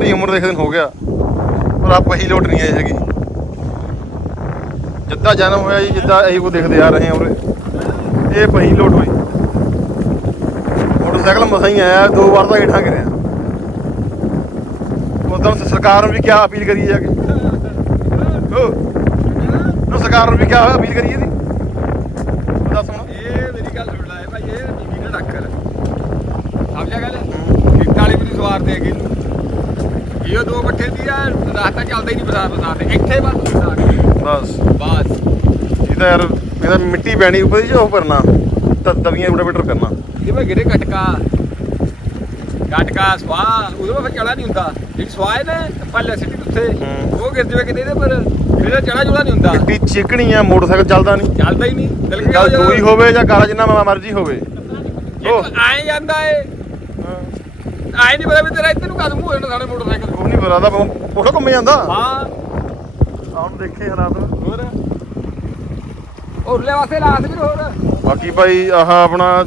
ਸਾਰੀ ਉਮਰ ਦੇਖਦੇ ਹੋ ਗਿਆ ਪਰ ਆ ਪਹੀ ਲੋਟ ਨਹੀਂ ਆਈ ਹੈਗੀ। ਜਿੱਦਾਂ ਜਨਮ ਹੋਇਆ ਜੀ ਜਿੱਦਾਂ ਅਸੀਂ ਕੋ ਦੇਖਦੇ ਆ ਰਹੇ ਹਾਂ ਉਰੇ ਇਹ ਪਹੀ ਲੋਟ ਹੋਈ। ਮੋਟਰਸਾਈਕਲ ਮਸਾਂ ਹੀ ਆਇਆ ਦੋ ਵਾਰ ਤਾਂ ਹੇਠਾਂ ਗਿਰਿਆ। ਉਦੋਂ ਸਰਕਾਰ ਨੂੰ ਵੀ ਕਿਆ ਅਪੀਲ ਕਰੀ ਜਾ ਕੇ? ਉਹ ਸਰਕਾਰ ਨੂੰ ਵੀ ਕਿਆ ਅਪੀਲ ਕਰੀਏ ਦੀ ਦੱਸ ਹੁਣ। ਇਹ ਮੇਰੀ ਗੱਲ ਸੁਣ ਲੈ ਭਾਈ ਇਹ ਬੀਬੀ ਨੇ ਡੱਕਰ ਸਮਝਿਆ ਗੱਲ? ਕਿੱਟ ਵਾਲੀ ਵੀ ਸਵਾਰ ਦੇ ਨੂੰ ਇਹ ਦੋ ਪੱਠੇ ਦੀ ਆ ਰਾਸਤਾ ਚੱਲਦਾ ਹੀ ਨਹੀਂ ਬਜ਼ਾਰ ਬਜ਼ਾਰ ਤੇ। ਇੱਥੇ ਬਸ ਬਜ਼ਾਰ ਬਸ। ਬਸ। ਇਹਦਾ ਯਾਰ ਇਹਦਾ ਮਿੱਟੀ ਪੈਣੀ ਉੱਪਰ ਜੋ ਕਰਨਾ ਤਵੀਆਂ ਰੋਟਾਵੇਟਰ ਕਰਨਾ। ਇਹਦੇ ਵਿੱਚ ਗਿਰੇ ਕਟਕਾ ਕਟਕਾ ਸਵਾਹ ਉਹਦੇ ਵਿੱਚ ਚੜਾ ਨਹੀਂ ਹੁੰਦਾ। ਜਿਹੜੀ ਸਵਾਹ ਹੈ ਨਾ ਪੱਲੇ ਸਿੱਟੀ ਉੱਥੇ। ਉਹ ਗਿਰ ਜਵੇ ਕਿਤੇ ਇਹਦੇ ਪਰ। ਇਹਦਾ ਚੜਾ ਜੁੜਾ ਨਹੀਂ ਹੁੰਦਾ। ਮਿੱਟੀ ਚਿਕਣੀ ਆ ਮੋਟਰਸਾਈਕਲ ਚੱਲਦਾ ਨਹੀਂ। ਚੱਲਦਾ ਹੀ ਨਹੀਂ। ਦਿਲ ਗੱਲ ਦੂਈ ਹੋਵੇ ਜਾਂ ਕਾਲਾ ਜਿੰਨਾ ਮ- ਮਰਜ਼ੀ ਹੋਵੇ। ਉਹ ਆਏ ਜਾਂਦਾ ਏ। ਆਏ ਨਹੀਂ ਪਤਾ ਵੀ ਤੇਰਾ ਇੱਧਰ ਨੂੰ ਕਦਮ ਹੋ ਜਾਣਾ ਸਾਡੇ ਮੋਟਰਸਾਈਕਲ ਪਤਾ ਦਾ ਫੋਟੋ ਘੁੰਮ ਜਾਂਦਾ। ਹਾਂ। ਆਉਣ ਦੇਖੇ ਹਾਲਾਤ ਹੋਰ? ਉਰਲੇ ਵਾਸਤੇ ਲਾਸ ਵੀ ਹੋਰ। ਬਾਕੀ ਭਾਈ ਆਹ ਆਪਣਾ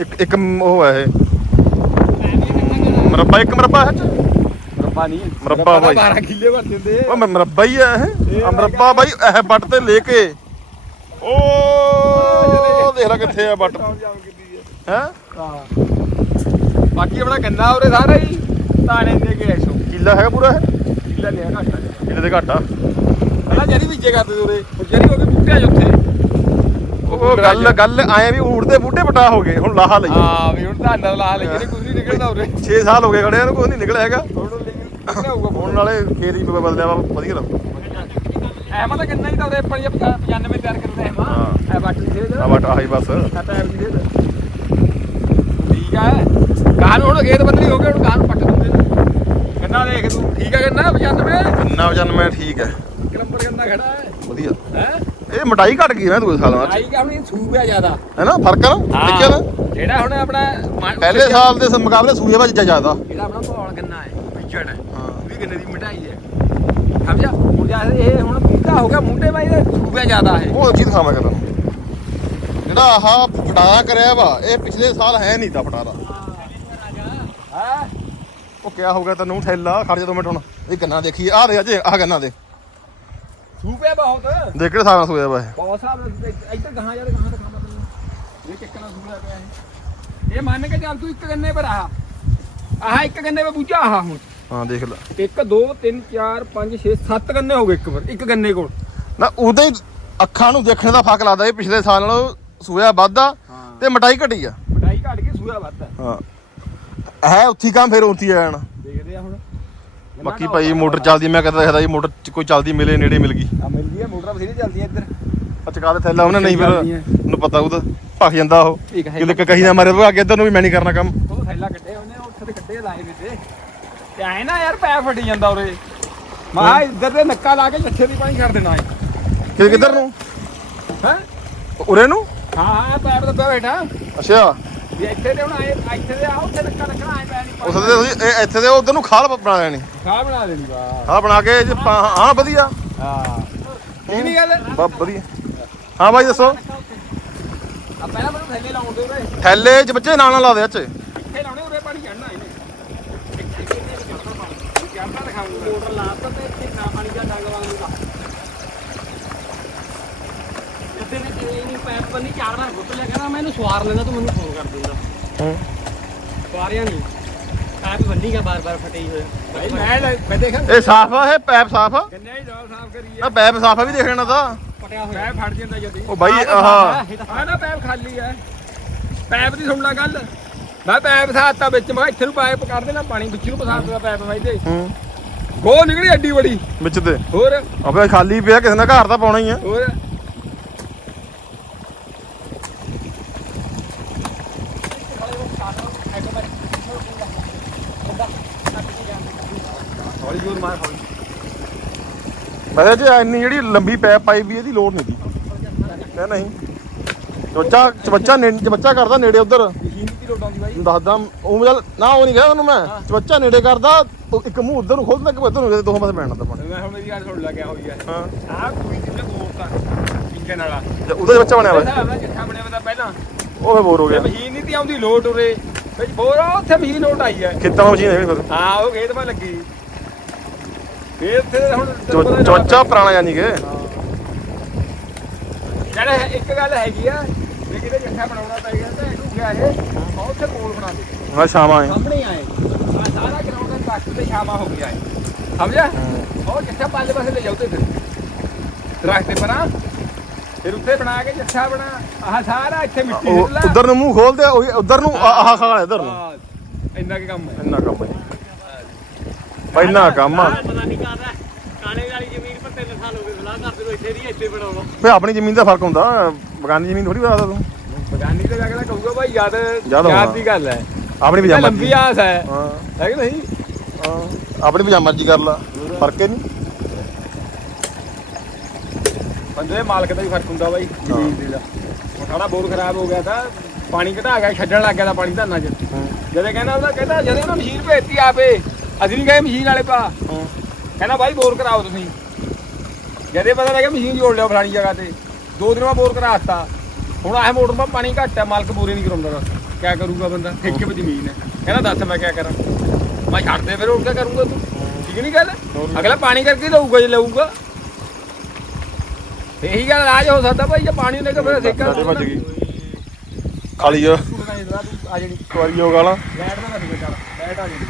ਇੱਕ ਇੱਕ ਉਹ ਹੈ ਇਹ। ਮਰੱਬਾ ਇੱਕ ਮਰੱਬਾ ਹੈ ਚ ਨਹੀਂ ਮੁਰੱਬਾ ਬਾਈ। 12 ਕਿੱਲੇ ਭਰ ਦਿੰਦੇ ਉਹ ਮ- ਮਰੱਬਾ ਹੀ ਹੈ ਇਹ। ਮਰੱਬਾ ਬਾਈ ਇਹ ਬੱਟ ਤੇ ਲੈ ਕੇ। ਉਹ ਦੇਖ ਲੈ ਕਿੱਥੇ ਆ ਬੱਟ ਹੈ? ਬਾਕੀ ਆਪਣਾ ਗੰਨਾ ਉਰੇ ਸਾਰਾ ਹੀ। ਤਾਣੇ ਦੇ ਕੇ ਕਿੱਲਾ ਹੈਗਾ ਪੂਰਾ ਇਹ? ਕਿੱਲਾ ਲਿਆ ਘੱਟ ਕਿੱਲੇ ਦੇ ਘਾਟਾ। ਪਹਿਲਾਂ ਜਰੀ ਬੀਜੇ ਕਰਦੇ ਉਰੇ ਹੁਣ ਜਰੀ ਹੋ ਗਈ ਬੂਟਿਆਂ 'ਚ ਉੱਥੇ। ਉਹ ਗੱਲ ਗੱਲ ਆਏ ਵੀ ਊੜਦੇ ਬੂਟੇ ਪਟਾ ਹੋ ਗਏ ਹੁਣ ਲਾਹਾ ਲਈ ਹਾਂ ਵੀ ਹੁਣ ਤਾਂ ਅੰਦਰ ਲਾ ਲਈ ਜਿਹੜੇ ਕੁਝ ਨਹੀਂ ਨਿਕਲਦਾ ਉਰੇ। 6 ਸਾਲ ਹੋ ਗਏ ਖੜੇ ਨੂੰ ਕੋਈ ਨਹੀਂ ਨਿਕਲਿਆ ਹੈਗਾ। ਹੋਊਗਾ ਹੁਣ ਨਾਲੇ ਖੇਤ ਹੀ ਬਦਲਿਆ ਵਾ ਵਧੀਆ ਰਹੂ ਐਮਾ ਤਾਂ ਗੰਨਾ ਹੀ ਤਾਂ ਉਰੇ 95 ਤਿਆਰ ਕਰਦੇ ਐਮਾ। ਹਾਂ। ਐ ਬਾਟੀ ਦੇ ਦੇ। ਆ ਬਟ ਆਹੀ ਬਸ। ਆ ਟਾਈਮ ਦੀ ਦੇ ਦੇ। ਠੀਕ ਹੈ ਗਾਂ ਨੂੰ ਹੁਣ ਖੇਤ ਬਦਲੀ ਹੋ ਗਏ ਹੁਣ ਗਾਂ ਨੂੰ ਪੱਟ ਦਿੰਦੇ ਨੇ ਗੰਨਾ ਦੇਖ ਤੂੰ ਠੀਕ ਹੈ ਗੰਨਾ 95 ਇੰਨਾ ਵਜਨ ਮੈਂ ਠੀਕ ਹੈ ਇੱਕ ਨੰਬਰ ਗੰਨਾ ਖੜਾ ਹੈ। ਵਧੀਆ। ਹੈ? ਇਹ ਮਟਾਈ ਘਟ ਗਈ ਨਾ ਦੂਏ ਸਾਲ ਨਾਲ ਕਿ ਆਪਣੀ ਸੂਬ ਹੈ ਜ਼ਿਆਦਾ। ਹੈ ਨਾ ਫ਼ਰਕ ਆ ਨਾ ਦੇਖਿਆ ਨਾ। ਜਿਹੜਾ ਹੁਣ ਆਪਣਾ ਪਹਿਲੇ ਸਾਲ ਦੇ ਮੁਕਾਬਲੇ ਸੂਏ ਵਿੱਚ ਜ਼ਿਆਦਾ। ਜਿਹੜਾ ਆਪਣਾ ਭੌਲ ਗੰਨਾ ਹੈ ਪਿੱਛੜ ਹੈ ਹਾਂ। ਵੀ ਗੰਨੇ ਦੀ ਮਿਠਾਈ ਹੈ। ਸਮਝਿਆ? ਹੁਣ ਜਦ ਇਹ ਹੁਣ ਬੂਟਾ ਹੋ ਗਿਆ ਮੁੰਡੇ ਬਾਈ ਦੇ ਸੂਬ ਹੈ ਜ਼ਿਆਦਾ ਹੈ। ਉਹ ਚੀਜ਼ ਖਾਵਾਂ ਕਰਦਾ ਜਿਹੜਾ ਆਹ ਫਟਾਰਾ ਕਰਿਆ ਵਾ ਇਹ ਪਿਛਲੇ ਸਾਲ ਹੈ ਨਹੀਂ ਤਾਂ ਫਟਾਰਾ ਹੈ ਉਹ ਕਿਆ ਹੋ ਗਿਆ ਤੈਨੂੰ? ਥੈਲਾ ਖੜ ਜਾ ਦੋ ਮਿੰਟ ਹੁਣ। ਇਹ ਗੰਨਾ ਦੇਖੀ ਆਹ ਦੇ ਅਜੇ ਆਹ ਗੰਨਾ ਦੇ। ਹੈ ਬਹੁਤ। ਦੇਖ ਕਿਹੜੇ ਸਾਲਾਂ ਸੂਇਆ ਵਾ ਇਹ ਬਹੁਤ ਸਾਬ ਇੱਧਰ ਗਾਹਾਂ ਯਾਰ ਗਾਹਾਂ ਦਿਖਾ ਮਤਲਬ। ਇਹ ਚੱਕਣਾ ਸੂਬਾ ਪਿਆ ਇਹ ਇਹ ਮੰਨ ਕੇ ਚੱਲ ਤੂੰ ਇੱਕ ਗੰਨੇ ਪਰ ਆਹ। ਆਹ ਇੱਕ ਗੰਨੇ ਪਰ ਬੂਝਾ ਆਹ ਹੁਣ। ਹਾਂ ਦੇਖ ਲੈ। 1 2 3 4 5 6 7 ਗੰਨੇ ਹੋ ਗਏ ਇੱਕ ਪਰ ਇੱਕ ਗੰਨੇ ਕੋਲ। ਨਾ ਹੀ ਅੱਖਾਂ ਨੂੰ ਦੇਖਣ ਦਾ ਫ਼ਰਕ ਲੱਗਦਾ ਇਹ ਪਿਛਲੇ ਸਾਲ ਨਾਲੋਂ ਸੂਇਆ ਵੱਧਾ। ਤੇ ਮਟਾਈ ਘਟੀ ਆ। ਮਠਾਈ ਘਟ ਕੇ ਸੂਆ ਵੱਧ ਹੈ। ਹਾਂ ਉੱਥੀ ਕੰਮ ਫਿਰ ਉੱਥੀ ਆ ਜਾਣਾ। ਦੇਖਦੇ ਆ ਹੁਣ। ਬਾਕੀ ਭਾਈ ਮੋਟਰ ਚੱਲਦੀ ਮੈਂ ਕਹਿੰਦਾ ਦੇਖਦਾ ਜੀ ਮੋਟਰ ਚ ਕੋਈ ਚੱਲਦੀ ਮਿਲੇ ਨੇੜੇ ਮਿਲ ਗਈ। ਆ ਮਿਲਦੀ ਹੈ ਮੋਟਰਾਂ ਬਥੇਰੀ ਚੱਲਦੀਆਂ ਇੱਧਰ। ਆ ਚਕਾ ਦੇ ਥੈਲਾ ਉਹਨੇ ਨਹੀਂ ਫਿਰ। ਉਹਨੂੰ ਪਤਾ ਉਹਦਾ ਭੱਖ ਜਾਂਦਾ ਉਹ। ਠੀਕ ਹੈ। ਕਿਤੇ ਕਹੀ ਨਾ ਮਾਰੇ ਉਹ ਅੱਗੇ ਇੱਧਰ ਨੂੰ ਵੀ ਮੈਂ ਨਹੀਂ ਕਰਨਾ ਕੰਮ। ਉਹ ਥੈਲਾ ਕੱਢੇ ਉਹਨੇ ਉੱਥੇ ਤੇ ਕੱਢੇ ਲਾਏ ਵੀ ਤੇ ਤੇ ਐ ਨਾ ਯਾਰ ਪੈ ਫਟੀ ਜਾਂਦਾ ਉਰੇ। ਮਾ ਇੱਧਰ ਦੇ ਨੱਕਾ ਲਾ ਕੇ ਲੱਛੇ ਦੀ ਪਾਣੀ ਛੱਡ ਦੇਣਾ ਹੈ ਕਿ ਕਿੱਧਰ ਨੂੰ? ਹੈ? ਉਰੇ ਨੂੰ? ਹਾਂ ਹਾਂ ਪੈਪ ਦੱਬਿਆ ਬੈਠਾ। ਅੱਛਾ। ਵੀ ਇੱਥੇ ਤੇ ਹੁਣ ਆਏ ਇੱਥੇ ਦੇ ਆ ਉੱਥੇ ਨੱਕਾ ਲੱਗਣਾ ਆਏ ਪੈ ਨਹੀਂ ਉਸ ਦੇ ਤੁਸੀਂ ਇਹ ਇੱਥੇ ਦੇ ਉਧਰ ਨੂੰ ਖਾਲ ਬਣਾ ਲੈਣੀ ਖਾ ਬਣਾ ਦੇਣੀ ਵਾ ਖਾਲ ਬਣਾ ਕੇ ਜੇ ਪਾ- ਹਾਂ ਵਧੀਆ ਹਾਂ ਇਹ ਨਹੀਂ ਗੱਲ ਬਾ ਵਧੀਆ ਹਾਂ ਬਾਈ ਦੱਸੋ ਆ ਪਹਿਲਾਂ ਮੈਨੂੰ ਥੈਲੇ ਲਾਉਣ ਦੇ ਉਰੇ ਥੈਲੇ ਚ ਬੱਚੇ ਨਾਲ ਨਾਲ ਲਾ ਦੇ ਅੱਛੇ ਇੱਥੇ ਲਾਉਣੇ ਉਰੇ ਪਾਣੀ ਚੜਨਾ ਇਹਨੇ ਚੜਨਾ ਦਿਖਾਉਂਗਾ ਮੋਟਰ ਲਾਤਾ ਤੇ ਇੱਥੇ ਨਾ ਪਾਣੀ ਦਾ ਡੰਗ ਵਾਂਗੂਗਾ ਜਿੱਦੇ ਪੈਪ ਬੰਨੀ ਚਾਰ ਵਾਰ ਗੁੱਟ ਲਿਆ ਕਹਿੰਦਾ ਮੈਂ ਇਹਨੂੰ ਸਵਾਰ ਲੈਂਦਾ ਤੂੰ ਮੈਨੂੰ ਫੋਨ ਕਰ ਦਿੰਦਾ। ਹੂੰ। ਸਵਾਰਿਆ ਨਹੀਂ। ਪੈਪ ਬੰਨੀਗਾ ਬਾਰ ਬਾਰ ਫਟੇ ਹੀ ਹੋਇਆ ਭਾਈ ਮੈਂ ਲੈ- ਮੈਂ ਦੇਖਾਂ ਇਹ ਸਾਫ਼ ਆ ਇਹ ਪੈਪ ਸਾਫ਼ ਆ? ਕਿੰਨੇ ਹੀ ਜਾਲ ਸਾਫ਼ ਕਰੀ ਨਾ ਪੈਪ ਸਾਫ਼ ਆ ਵੀ ਦੇਖ ਲੈਣਾ ਤਾਂ। ਫਟਿਆ ਹੋਇਆ। ਪੈਪ ਫੜ ਜਾਂਦਾ ਜਦੀ। ਉਹ ਬਾਈ ਆਹ ਤਾਂ ਆਹ। ਸਾਫ਼ ਹੈ, ਇਹ ਤਾਂ ਆ ਨਾ ਪੈਪ ਖਾਲੀ ਪੈਪ ਦੀ ਸੁਣ ਲੈ ਗੱਲ। ਮੈਂ ਪੈਪ ਸਾਤਾ ਵਿੱਚ ਮੈਂ ਕਿਹਾ ਇੱਥੇ ਨੂੰ ਪਾਈਪ ਕੱਢ ਦੇਣਾ ਪਾਣੀ ਵਿੱਚ ਨੂੰ ਪਸਾ ਦੇਣਾ ਪੈਪ ਮੈਂ ਤੇ ਹੂੰ। ਗੋ ਨਿਕਲੀ ਐਡੀ ਬੜੀ ਵਿੱਚ ਤੇ। ਹੋਰ? ਅਬੇ ਖਾਲੀ ਪਿਆ ਕਿਸੇ ਨੇ ਘਰ ਤਾਂ ਪਾਉਣਾ ਹੀ ਆ। ਹੋਰ ਹੌਲੀ ਜੋਰ ਮਾਰ ਹੌਲੀ ਵੈਸੇ ਜੇ ਇੰਨੀ ਜਿਹੜੀ ਲੰਬੀ ਪੈਪ ਪਾਈ ਵੀ ਇਹਦੀ ਲੋੜ ਨਹੀਂ ਦੀ ਕਹਿ ਨਹੀਂ। ਬੱਚਾ ਬੱਚਾ ਬੱਚਾ ਕਰਦਾ ਨੇੜੇ ਉਧਰ। ਦੱਸਦਾ ਉਹ ਚੱਲ ਨਾ ਉਹ ਨਹੀਂ ਗਿਆ ਉਹਨੂੰ ਮੈਂ। ਬੱਚਾ ਨੇੜੇ ਕਰਦਾ ਇੱਕ ਮੂੰਹ ਉਧਰ ਨੂੰ ਖੋਲਦਾ ਕਿ ਉਧਰ ਨੂੰ ਦੋਹਾਂ ਪਾਸੇ ਪੈਣਾ। ਤਾਂ ਮੈਂ ਹੁਣ ਮੇਰੀ ਗੱਲ ਸੁਣ ਲੱਗਿਆ ਹੋਈ ਹਾਂ। ਆਹ ਕੁੜੀ ਜਿਹਨੇ ਬੋਲਤਾ ਇੰਜਨ ਵਾਲਾ। ਤੇ ਉਹਦੇ ਬੱਚਾ ਬਣਿਆ ਵਾ ਮੈਂ ਜਿੱਥਾ ਬਣਿਆ ਵਾ ਪਹਿਲਾਂ। ਉਹ ਫੇ ਬੋਰ ਹੋ ਗਿਆ। ਮਸ਼ੀਨ ਨਹੀਂ ਤੀ ਆਉਂਦੀ ਲੋਟ ਉਰੇ। ਵਿੱਚ ਬੋਰ ਆ, ਉੱਥੇ ਮਸ਼ੀਨ ਲੋਟ ਆਈ ਹੈ ਖੇਤਾਂ ਮਸ਼ੀਨ ਹੈ ਫਿਰ। ਹਾਂ ਉਹ ਖੇਤ ਮੈਂ ਲੱਗੀ। ਉੱਥੇ ਹੁਣ ਚੋ- ਚੋਚਾ ਪੁਰਾਣਾ ਯਾਨੀ ਕਿ। ਜਿਹੜਾ ਹੈ- ਇੱਕ ਗੱਲ ਹੈਗੀ ਆ ਜੇ ਕਿਤੇ ਜੱਠਾ ਬਣਾਉਣਾ ਪੈ ਗਿਆ ਤਾਂ ਇਹਨੂੰ ਗਿਆ ਇਹ ਉਹ ਉੱਥੇ ਕੋਲ ਬਣਾ ਦੇ ਮੈਂ ਸ਼ਾਮਾਂ ਆਏ ਸਾਹਮਣੇ ਆਏ ਆ ਸਾਰਾ ਗਰਾਊਂਡ ਦਾ ਟਰੱਕ ਤੇ ਸ਼ਾਮਾ ਹੋ ਗਿਆ ਹੈ ਸਮਝਿਆ? ਉਹ ਜੱਠਾ ਪਾਲੇ ਪਾਸੇ ਲੈ ਤੇ ਫਿਰ। ਦਰਖਤ ਤੇ ਬਣਾ ਫਿਰ ਉੱਥੇ ਬਣਾ ਕੇ ਜੱਠਾ ਬਣਾ। ਆਹ ਸਾਰਾ ਇੱਥੇ ਮਿੱਟੀ ਉਹ ਲਾ ਉਧਰ ਨੂੰ ਮੂੰਹ ਖੋਲਦੇ ਉਹੀ ਉਧਰ ਨੂੰ ਆਹ ਆਹ ਖਾ ਇਧਰ ਨੂੰ। ਇੰਨਾ ਕੀ ਕੰਮ ਹੈ। ਇੰਨਾ ਕੰਮ ਹੈ। ਪਹਿਨਾ ਕੰਮ ਆ। ਪਤਾ ਨਹੀਂ ਕਰਦਾ ਕਾਲੇ ਵਾਲੀ ਜ਼ਮੀਨ ਪਰ ਤਿੰਨ ਸਾਲ ਹੋ ਗਏ ਸਲਾਹ ਕਰਦੇ ਨੂੰ ਇੱਥੇ ਦੀ ਇੱਥੇ ਬਣਾਉਣਾ। ਫੇ ਆਪਣੀ ਜ਼ਮੀਨ ਦਾ ਫ਼ਰਕ ਹੁੰਦਾ ਬਗਾਨੀ ਜ਼ਮੀਨ ਥੋੜੀ ਬਤਾ ਤੂੰ ਬਗਾਨੀ ਤੇ ਜਾ ਕੇ ਤਾਂ ਕਹੂਗਾ ਭਾਈ ਯਾਦ ਯਾਦ ਹੋਣਾ। ਯਾਦ ਦੀ ਗੱਲ ਹੈ। ਆਪਣੀ ਇਹ ਪਜਾਮਾ ਲੰਬੀ ਆਸ ਹੈ। ਹਾਂ। ਹੈ ਕਿ ਨਹੀਂ? ਹਾਂ। ਆਪਣੀ ਪਜਾਮਾ ਜੀ ਕਰ ਲਾ। ਫ਼ਰਕ ਹੀ ਨਹੀਂ ਬੰਦੇ ਦੇ ਮਾਲਕ ਦਾ ਵੀ ਫ਼ਰਕ ਹੁੰਦਾ ਬਾਈ ਜ਼ਮੀਨ ਦੇ ਦਾ। ਹੁਣ ਸਾਡਾ ਬੋਰ ਖਰਾਬ ਹੋ ਗਿਆ ਤਾਂ ਪਾਣੀ ਘਟਾ ਗਿਆ ਛੱਡਣ ਲੱਗ ਗਿਆ ਤਾਂ ਪਾਣੀ ਧਰਨਾ ਚ। ਜਦੇ ਕਹਿੰਦਾ ਉਹਦਾ ਕਹਿੰਦਾ ਜਦੇ ਉਹਨੇ ਮਸ਼ੀਨ ਭੇਜਤੀ ਆਪੇ। ਅਸੀਂ ਨਹੀਂ ਗਏ ਮਸ਼ੀਨ ਵਾਲੇ ਪਾ ਕਹਿੰਦਾ ਬਾਈ ਬੋਰ ਕਰਾਓ ਤੁਸੀਂ। ਜਦੇ ਪਤਾ ਲੱਗਿਆ ਮਸ਼ੀਨ ਜੋੜ ਲਿਓ ਫਲਾਣੀ ਜਗ੍ਹਾ ਤੇ। ਦੋ ਦਿਨ ਬਾਅਦ ਬੋਰ ਕਰਾ ਦਿੱਤਾ। ਹੁਣ ਆਹ ਮੋਟਰ 'ਮਾ ਪਾਣੀ ਘੱਟ ਹੈ ਮਾਲਕ ਬੋਰੇ ਨਹੀਂ ਕਰਾਉਂਦਾ ਦੱਸ। ਕਿਆ ਕਰੂਗਾ ਬੰਦਾ? ਠੇਕੇ 'ਤੇ ਜ਼ਮੀਨ ਹੈ। ਕਹਿੰਦਾ ਦੱਸ ਮੈਂ ਕਿਆ ਕਰਾਂ। ਮੈਂ ਛੱਡ ਦੇ ਫਿਰ ਹੋਰ ਕਿਆ ਕਰੂੰਗਾ ਤੂੰ? ਠੀਕ ਨਹੀਂ ਗੱਲ? ਅਗਲਾ ਪਾਣੀ ਕਰਕੇ ਲਊਗਾ ਜੇ ਲਊਗਾ। ਇਹੀ ਗੱਲ ਰਾਜ ਹੋ ਸਕਦਾ ਭਾਈ ਜੇ ਪਾਣੀ ਲੈ ਕੇ ਫਿਰ ਠੇਕਾ ਸਾਡੇ ਵੱਜ ਗਈ। ਖਾਲੀ ਆ। ਆ ਜਿਹੜੀ ਵਾਰੀ ਹੋ ਗਾਲਾ। ਲੈਟ ਦਾ ਨਾ ਕਰ ਲੈਟ ਆ ਜਿਹੜੀ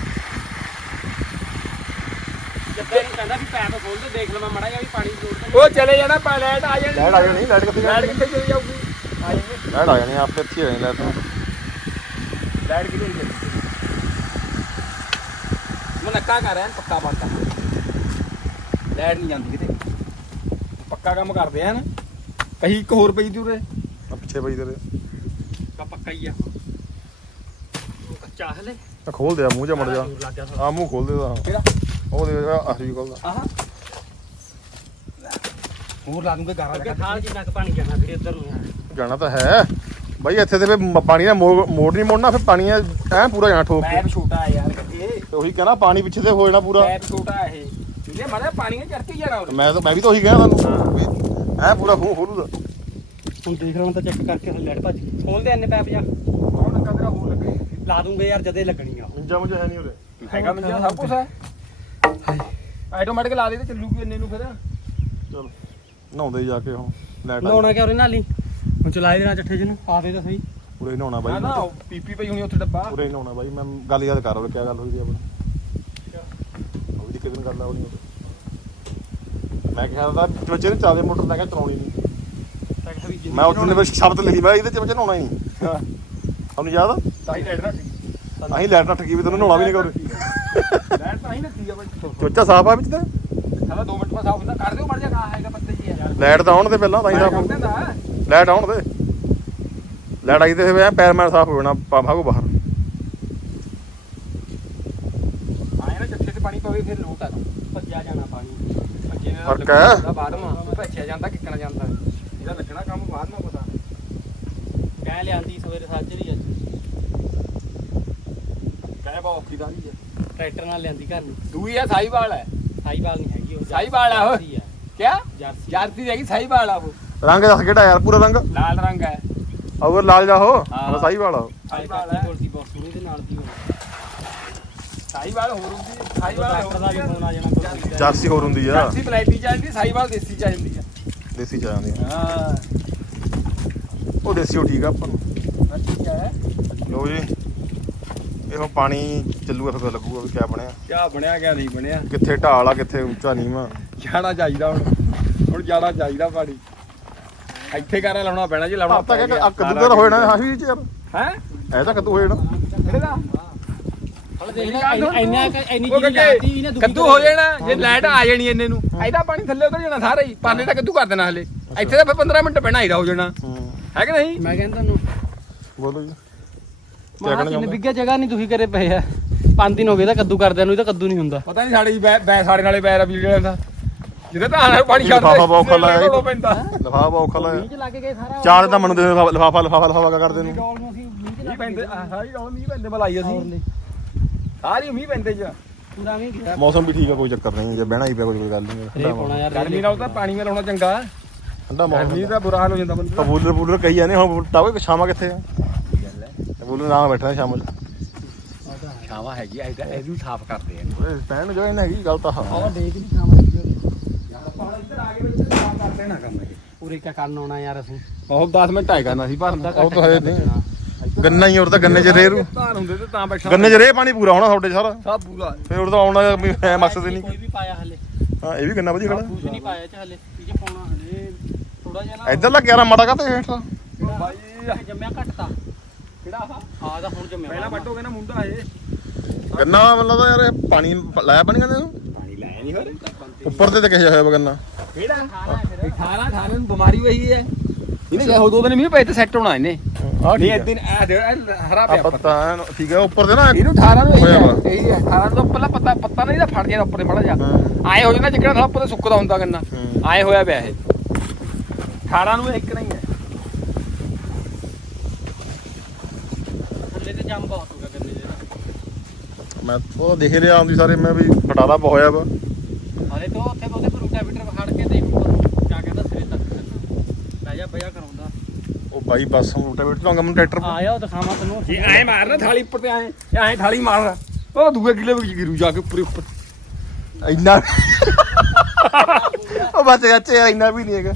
ਜਿੱਦਾਂ ਇਹ ਕਹਿੰਦਾ ਵੀ ਪੈਪ ਖੋਲ ਦੇ ਦੇਖ ਲਵਾਂ ਮੜਾ ਜਿਹਾ ਵੀ ਪਾਣੀ ਜ਼ਰੂਰ ਤਾਂ ਉਹ ਚਲੇ ਜਾਣਾ ਪਾ ਲੈਟ ਆ ਜਾਣੀ। ਲੈਟ ਆ ਜਾਣੀ ਲੈਟ ਕਿੱਥੇ ਲੈਟ ਜਾਣੀ ਕਿੱਥੇ ਚਲੀ ਜਾਊਗੀ? ਆ ਜਾਣੀ ਲੈਟ ਆ ਜਾਣੀ ਆਪੇ ਇੱਥੇ ਆਣੀ ਲੈਟ ਲੈਟ ਕਿੱਥੇ ਚਲੀ ਮੈਂ ਨੱਕਾ ਕਰ ਰਿਹਾ ਪੱਕਾ ਪੱਕਾ ਲੈਟ ਨਹੀਂ ਜਾਂਦੀ ਕਿਤੇ। ਪੱਕਾ ਕੰਮ ਕਰਦੇ ਆ ਨਾ। ਕਹੀ ਇੱਕ ਹੋਰ ਪਈ ਦੂਰੇ ਆ ਪਿੱਛੇ ਪਈ ਤੇਰੇ। ਪੱਕਾ ਪੱਕਾ ਹੀ ਆ। ਉਹ ਕੱਚਾ ਹਲੇ। ਆ ਖੋਲ ਦੇ ਆ ਮੂੰਹ ਜਾ ਮੜ ਜਾ। ਆ ਮੂੰਹ ਖੋਲ ਦੇ ਦਾ ਕਿਹੜਾ? ਉਹ ਦੇ ਆਹਰੀ ਖੋਲਦਾ ਆਹ। ਹੋਰ ਲਾ ਦੂੰਗਾ ਗਾਰਾ ਅੱਗੇ ਥਾਲ ਜਿੰਨਾ ਕੁ ਪਾਣੀ ਜਾਣਾ ਫਿਰ ਇੱਧਰ ਨੂੰ। ਜਾਣਾ ਤਾਂ ਹੈ। ਬਾਈ ਇੱਥੇ ਤੇ ਫੇ ਪਾਣੀ ਦਾ ਮੋੜ ਮੋੜ ਨਹੀਂ ਮੋੜਨਾ ਫੇ ਪਾਣੀ ਐ ਪੂਰਾ ਜਾਣਾ ਠੋਕ ਕੇ। ਪੈਪ ਛੋਟਾ ਹੈ ਯਾਰ ਕਿਤੇ। ਤੇ ਉਹੀ ਕਹਿੰਦਾ ਪਾਣੀ ਪਿੱਛੇ ਤੇ ਹੋ ਜਾਣਾ ਪੂਰਾ। ਪੈਪ ਛੋਟਾ ਹੈ ਇਹ। ਇਹਨੇ ਮਾੜਾ ਪਾਣੀ ਨੇ ਚੜਕੇ ਜਾਣਾ ਉਹ ਮੈਂ ਤਾਂ ਮੈਂ ਵੀ ਤਾਂ ਉਹੀ ਕਹਿਆ ਤੁਹਾਨੂੰ। ਵੀ ਐ ਪੂਰਾ ਖੂਹ ਖੋਲੂਦਾ ਹੁਣ ਦੇਖ ਰਹਾ ਤਾਂ ਚੈੱਕ ਕਰਕੇ ਹਲੇ ਲੈਟ ਭੱਜ ਗਈ। ਖੋਲ ਦੇ ਇੰਨੇ ਪੈਪ ਜਾ। ਕੌਣ ਨੱਕਾ ਤੇਰਾ ਹੋਰ ਲੱਗੇ। ਲਾ ਦੂੰਗੇ ਯਾਰ ਜਦੇ ਲੱਗਣੀ ਆ ਇੰਜਾ ਮੁੰਜਾ ਹੈ ਨਹੀਂ ਉਰੇ। ਹੈਗਾ ਮੰਜਾ ਸਭ ਕੁਝ ਹੈ। ਆਟੋਮੈਟਿਕ ਲਾ ਦੇ ਤੇ ਚੱਲੂਗੀ ਇੰਨੇ ਨੂੰ ਫਿਰ। ਚਲ ਨਹਾਉਂਦੇ ਜਾ ਕੇ ਹੁਣ ਲੈਟ ਆ ਨਹਾਉਣਾ ਕਿਉਂ ਰੇ ਨਾਲੀ? ਹੁਣ ਚਲਾਏ ਦੇਣਾ ਚੱਠੇ ਜਿਹਨੂੰ ਪਾ ਦੇ ਤਾਂ ਸਹੀ। ਪੂਰੇ ਨਹਾਉਣਾ ਨਾ ਬਾਈ ਨਾ ਉਹ ਪੀਪੀ ਪਈ ਹੋਣੀ ਉੱਥੇ ਡੱਬਾ। ਪੂਰੇ ਨਹਾਉਣਾ ਬਾਈ ਮੈਂ ਗੱਲ ਯਾਦ ਕਰ ਰਿਹਾ ਕੀ ਗੱਲ ਹੋਈ ਦੀ ਆਪਣੀ। ਉਹ ਵੀ ਕਿਦਨ ਗੱਲ ਆ ਉਹ ਨਹੀਂ ਮੈਂ ਕਿਹਾ ਤਾਂ ਬੱਚੇ ਨੇ ਚਾਦੇ ਮੋਟਰ ਲੈ ਕੇ ਚਲਾਉਣੀ ਨਹੀਂ। ਮੈਂ ਉਸ ਦਿਨ ਵਿੱਚ ਸ਼ਬਦ ਲਿਖੀ ਮੈਂ ਇਹਦੇ ਚ ਬੱਚੇ ਨਹਾਉਣਾ ਹੀ ਨਹੀਂ। ਤੁਹਾਨੂੰ ਯਾਦ ਆ? ਤਾਂ ਹੀ ਲੈਟ ਨਾ ਅਸੀਂ ਲੈਟ ਵੀ ਤੈਨੂੰ ਨਹਾਉਣਾ ਵੀ ਨਹੀਂ ਕਰੇ ਤਾਂ ਹੀ ਆ ਬਈ ਚੋਚਾ ਸਾਫ਼ ਆ ਵਿੱਚ ਤੇ? ਸਾਲਾ 2 ਮਿੰਟ ਬਾਅਦ ਸਾਫ਼ ਹੁੰਦਾ ਕਰ ਦਿਓ ਮੜ ਜਾ ਕਾ ਹੈਗਾ ਪੱਤੇ ਜੀ ਯਾਰ ਲਾਈਟ ਤਾਂ ਆਉਣ ਦੇ ਪਹਿਲਾਂ ਤਾਂ ਹੀ ਸਾਫ਼ ਲਾਈਟ ਆਉਣ ਦੇ। ਲਾਈਟ ਆਈ ਤੇ ਐ ਪੈਰ ਮੈਰ ਸਾਫ਼ ਹੋ ਜਾਣਾ ਭਾਗੋ ਬਾਹਰ। ਆਏ ਨਾ ਚੱਠੇ ਤੇ ਪਾਣੀ ਪਵੇ ਫਿਰ ਲੋਟ ਆ। ਭੱਜਿਆ ਜਾਣਾ ਪਾਣੀ। ਭੱਜੇ ਨਾਲ ਫ਼ਰਕ ਹੈ। ਬਾਅਦ ਮਾ ਭੱਜਿਆ ਜਾਂਦਾ ਕਿੱਕਣਾ ਜਾਂਦਾ। ਇਹਦਾ ਲੱਗਣਾ ਕੰਮ ਬਾਅਦ ਮਾ ਪਤਾ। ਕਹਿ ਲਿਆਂਦੀ ਸਵੇਰੇ ਸਾਜਰੀ ਅੱਜ। ਕਹਿ ਬਾ ਔਖੀ ਦਾ ਨਹੀਂ ਹੈ ਟਰੈਕਟਰ ਨਾਲ ਲਿਆਂਦੀ ਘਰ ਨੂੰ। ਦੂਈ ਆ ਸਾਈਵਾਲ ਹੈ ਸਾਈਵਾਲ ਨਹੀਂ ਹੈਗੀ ਉਹ ਸਾਹੀਵਾਲ ਆ ਉਹ। ਜਰਸੀ ਆ। ਕਿਆ? ਜਰਸੀ। ਜਰਸੀ ਹੈਗੀ ਸਾਈਵਾਲ ਆ ਉਹ। ਰੰਗ ਦੱਸ ਕਿਹੜਾ ਯਾਰ ਪੂਰਾ ਰੰਗ? ਲਾਲ ਰੰਗ ਹੈ ਔਰ ਲਾਲ ਜਾ ਹੋ? ਹਾਂ। ਸਹੀ ਵਾਲਾ ਸਾਹੀਵਾਲ ਸਾਈਵਾਲ ਹੈ ਕੋਲ ਦੀ ਬਹੁਤ ਸੋਹਣੀ ਦੇ ਨਾਲ ਦੀ ਹੋਣੀ। ਸਾਹੀਵਾਲ ਹੋਰ ਹੁੰਦੀ ਸਾਹੀਵਾਲ ਟਰੈਕਟਰ ਦਾ ਵੀ ਫੋਨ ਆ ਜਾਣਾ ਕੋਲ ਦੀ ਜਰਸੀ ਹੋਰ ਹੁੰਦੀ ਆ। ਜਰਸੀ ਬਲੈਟੀ ਚਾਹੀਦੀ ਸਾਹੀਵਾਲ ਦੇਸੀ ਚਾਹੀਦੀ ਆ ਦੇਸੀ ਚ ਜਾਂਦੀ ਆ। ਹਾਂ। ਉਹ ਦੇਸੀ ਉਹ ਠੀਕ ਆ ਆਪਾਂ ਨੂੰ। ਠੀਕ ਹੈ ਲੋ ਜੀ। ਇਹੋ ਪਾਣੀ ਚੱਲੂਗਾ ਫਿਰ ਪਤਾ ਲੱਗੂਗਾ ਵੀ ਕਿਆ ਬਣਿਆ। ਕਿਆ ਬਣਿਆ ਕਿਆ ਨਹੀਂ ਬਣਿਆ। ਕਿੱਥੇ ਢਾਲ ਆ ਕਿੱਥੇ ਉੱਚਾ ਨੀਵਾਂ। ਜਾਣਾ ਚਾਹੀਦਾ ਹੁਣ। ਹੁਣ ਜਾਣਾ ਚਾਹੀਦਾ ਪਾਣੀ। ਇੱਥੇ ਕਰਾ ਲਾਉਣਾ ਪੈਣਾ ਜੀ ਲਾਉਣਾ ਆਪਾਂ ਕਹਿੰਦੇ ਆ ਕੱਦੂ ਦਾ ਹੋ ਜਾਣਾ ਹਾਂ ਵੀ ਯਾਰ ਹੈ? ਐ ਤਾਂ ਕੱਦੂ ਹੋ ਜਾਣਾ। ਕਿਹੜੇ ਦਾ? ਇਹਨੇ ਕੱਦੂ ਹੋ ਜਾਣਾ ਜੇ ਲਾਈਟ ਆ ਜਾਣੀ ਇੰਨੇ ਨੂੰ। ਇਹਦਾ ਪਾਣੀ ਥੱਲੇ ਉਤਰ ਜਾਣਾ ਸਾਰਾ ਹੀ ਪਾਲੇ ਤਾਂ ਕੱਦੂ ਕਰ ਦੇਣਾ ਹਲੇ। ਇੱਥੇ ਤਾਂ ਫਿਰ 15 ਮਿੰਟ ਪੈਣਾ ਹੋ ਜਾਣਾ। ਹੂੰ। ਹੈ ਕਿ ਨਹੀਂ? ਮੈਂ ਕਹਿੰਦਾ ਤੁਹਾਨੂੰ। ਬੋਲੋ ਜੀ। ਮਾਂ ਕਹਿਣਾ ਚਾਹੁੰਦਾ? ਬਿੱਗੇ ਜਗ੍ਹਾ ਨਹੀਂ ਤੁਸੀਂ ਕਰੇ ਪਏ ਆ। ਪੰਜ ਦਿਨ ਹੋ ਗਏ ਤਾਂ ਕੱਦੂ ਕਰਦਿਆਂ ਨੂੰ ਇਹ ਤਾਂ ਕੱਦੂ ਨਹੀਂ ਹੁੰਦਾ। ਪਤਾ ਨਹੀਂ ਸਾਡੇ ਬੈ ਬੈ ਸਾਡੇ ਨਾਲੇ ਬੈਰ ਆ ਵੀਡੀਓ ਦਾ। ਜਿਹਦੇ ਤਾਂ ਆਣਾ ਪਾਣੀ ਛੱਡ ਲਿਫਾਫਾ ਬਹੁਤ ਔਖਾ ਲਾਇਆ ਲਾਇਆ ਜੀ। ਪੈਂਦਾ। ਲਫਾਫਾ ਔਖਾ ਲਾਇਆ ਮੀਂਹ ਚ ਲੱਗ ਗਏ ਸਾਰਾ ਚਾਰ ਤਾਂ ਮੈਨੂੰ ਦੇ ਲਫਾਫਾ ਲਫਾਫਾ ਲਫਾਫਾ ਕਰਦੇ ਨੂੰ। ਡੋਲ ਨੂੰ ਅਸੀਂ ਮੀਂਹ ਚ ਮੀਂਹ ਲੱਗ ਪੈਂਦੇ ਆਹ ਸਾਰੀ ਰੌਣ ਮੀਂਹ ਪੈਂਦੇ ਬਲਾਈ ਅਸੀਂ। ਲੈ ਸਾਰੀ ਮੀਂਹ ਪੈਂਦੇ ਚ ਪੂਰਾ ਮੀਂਹ ਗਿਆ। ਮੌਸਮ ਵੀ ਠੀਕ ਆ ਕੋਈ ਚੱਕਰ ਨਹੀਂ ਜੇ ਬਹਿਣਾ ਹੀ ਪਿਆ ਕੋਈ ਕੋਈ ਗੱਲ ਨਹੀਂ ਰੇ ਪਾਉਣਾ ਯਾਰ ਗਰਮੀ ਨਾਲ ਤਾਂ ਪਾਣੀ ਨਾਲ ਲਾਉਣਾ ਚੰਗਾ। ਠੰਡਾ ਮੌਸਮ ਗਰਮੀ ਦਾ ਬੁਰਾ ਹਾਲ ਹੋ ਜਾਂਦਾ ਬੰਦਾ ਤਾਂ ਬੂਲਰ ਬੂਲਰ ਕਹੀ ਜਾਂਦੇ ਹੁਣ ਟਾਵੇ ਕਿੱਥੇ ਆ? ਬੂਲਰ ਨਾਲ ਬੈਠਾ ਸ਼ਾਮ ਨੂੰ। ਥਾਵਾਂ ਹੈਗੀ ਐ ਤਾਂ ਇਹਨੂੰ ਸਾਫ਼ ਕਰਦੇ ਆ। ਓਏ ਪੈਣ ਜੋ ਇਹਨਾਂ ਹੈਗੀ ਗੱਲ ਤਾਂ ਹਾਂ ਉਹ ਦੇਖ ਨਹੀਂ ਥਾਵਾਂ ਯਾਰ ਆਪਾਂ ਹੁਣ ਇੱਧਰ ਆ ਗਏ ਵਿੱਚ ਸਾਫ਼ ਕਰਦੇ ਨਾ ਕੰਮ ਇਹ। ਪੂਰੇ ਕਿਆ ਕਰਨ ਆਉਣਾ ਯਾਰ ਅਸੀਂ? ਬਹੁਤ 10 ਮਿੰਟ ਆਏ ਕਰਨਾ ਸੀ ਭਰਨ ਦਾ ਉਹ ਤਾਂ ਹੈ ਨਹੀਂ। ਗੰਨਾ ਹੀ ਹੋਰ ਤਾਂ ਗੰਨੇ ਚ ਰੇਰੂ ਧਾਨ ਹੁੰਦੇ ਤੇ ਤਾਂ ਬੈਠਾ ਗੰਨੇ ਚ ਰੇ ਪਾਣੀ ਪੂਰਾ ਹੋਣਾ ਤੁਹਾਡੇ ਸਾਰਾ। ਸਭ ਪੂਰਾ। ਫੇਰ ਉਹ ਤਾਂ ਆਉਣਾ ਵੀ ਹੈ ਮਕਸਦ ਹੀ ਨਹੀਂ। ਕੋਈ ਵੀ ਪਾਇਆ ਹਲੇ। ਹਾਂ ਇਹ ਵੀ ਗੰਨਾ ਵਧੀਆ ਖੜਾ। ਕੁਝ ਨਹੀਂ ਪਾਇਆ ਚ ਹਲੇ। ਇਹ ਚ ਪਾਉਣਾ ਹਲੇ। ਥੋੜਾ ਜਿਹਾ ਨਾ ਇੱਧਰ ਲਾ 11 ਮਾੜਾ ਹੇਠ ਤਾਂ ਬਾਈ। ਇਹ ਜੰਮਿਆ ਘਟਤਾ ਕਿਹੜਾ ਆਹ? ਆ ਦਾ ਹੁਣ ਜੰਮਿਆ ਪਹਿਲਾਂ ਵੱਟੋਗੇ ਨਾ ਮੁੰਡਾ ਇਹ। ਗੰਨਾ ਮਤਲਬ ਤਾਂ ਯਾਰ ਇਹ ਪਾਣੀ ਲਾਇਆ ਪਾਣੀ ਕਹਿੰਦੇ ਨੂੰ ਪਾਣੀ ਲਾਇਆ ਨਹੀਂ ਹੋਰ। ਉੱਪਰ ਤੇ ਤੇ ਕਿਹਾ ਹੋਇਆ ਵਾ ਗੰਨਾ। ਕਿਹੜਾ? ਖਾਣਾ ਹੈ ਫਿਰ 18 18 ਨੂੰ ਬਿਮਾਰੀ ਹੋਈ ਹੈ। ਇਹਨੇ ਜੇ ਹੋ ਦੋ ਦਿਨ ਮੀਂਹ ਪਏ ਤੇ ਸੈੱਟ ਹੋਣਾ ਇਹਨੇ। ਨਹੀਂ ਦਿਨ ਆ ਦੇ ਹਰਾ ਆ ਪਿਆ। ਪੱਤਾ ਠੀਕ ਹੈ ਉੱਪਰ ਤੇ ਨਾ ਇਹਨੂੰ 18 ਨੂੰ ਹੋਇਆ ਵਾ। ਇਹੀ ਹੈ 18 ਨੂੰ ਤਾਂ ਪਹਿਲਾਂ ਪੱਤਾ ਪੱਤਾ ਨਹੀਂ ਤਾਂ ਫੜ ਜਾਂਦਾ ਉੱਪਰ ਮੜਾ ਜਾ ਹਾਂ। ਆਏ ਹੋ ਜਾਂਦਾ ਜਿੱਕੜਾ ਥੋੜਾ ਉੱਪਰ ਸੁੱਕਦਾ ਹੁੰਦਾ ਗੰਨਾ। ਆਏ ਹੋਇਆ ਪਿਆ ਇਹ। 18 ਨੂੰ ਇੱਕ ਨਹੀਂ ਹੈ। ਥੱਲੇ ਤੇ ਜੰਮ ਬਹੁਤ ਹੋ ਗਿਆ ਗੰਨੇ ਦੇ ਨਾਲ। ਮੈਂ ਉਹ ਤਾਂ ਦੇਖ ਰਿਹਾ ਆਉਂਦੀ ਸਾਰੇ ਮੈਂ ਵੀ ਫਟਾਲਾ ਪਾ ਹੋਇਆ ਵਾ। ਹਾਲੇ ਤੋਂ ਉੱਥੇ ਉਹਦੇ ਪਰ ਰੂਟਾ ਬਿਟਰ ਵਖੜ ਕੇ ਦੇਖ ਉੱਪਰ ਕਿਆ ਕਹਿੰਦਾ ਸਿਰੇ ਤੱਕ ਕਰਨਾ ਬਹਿ ਜਾ ਬਹਿ ਜਾ ਕਰਾਉਂਦਾ। ਉਹ ਬਾਈ ਬੱਸ ਰੋਟਾਵੇਟਰ ਤੋਂ ਅੰਗਮ ਟਰੈਕਟਰ ਆਇਆ ਉਹ ਦਿਖਾਵਾਂ ਤੈਨੂੰ। ਇਹ ਐ ਮਾਰਨਾ ਥਾਲੀ ਉੱਪਰ ਤੇ ਐ ਐ ਥਾਲੀ ਮਾਰ। ਉਹ ਦੂਏ ਕਿਲੇ ਵਿੱਚ ਗਿਰੂ ਜਾ ਕੇ ਉੱਪਰ ਉੱਪਰ। ਇੰਨਾ ਉਹ ਬਸ ਗੱਚੇ ਯਾਰ ਇੰਨਾ ਵੀ ਨਹੀਂ ਹੈਗਾ।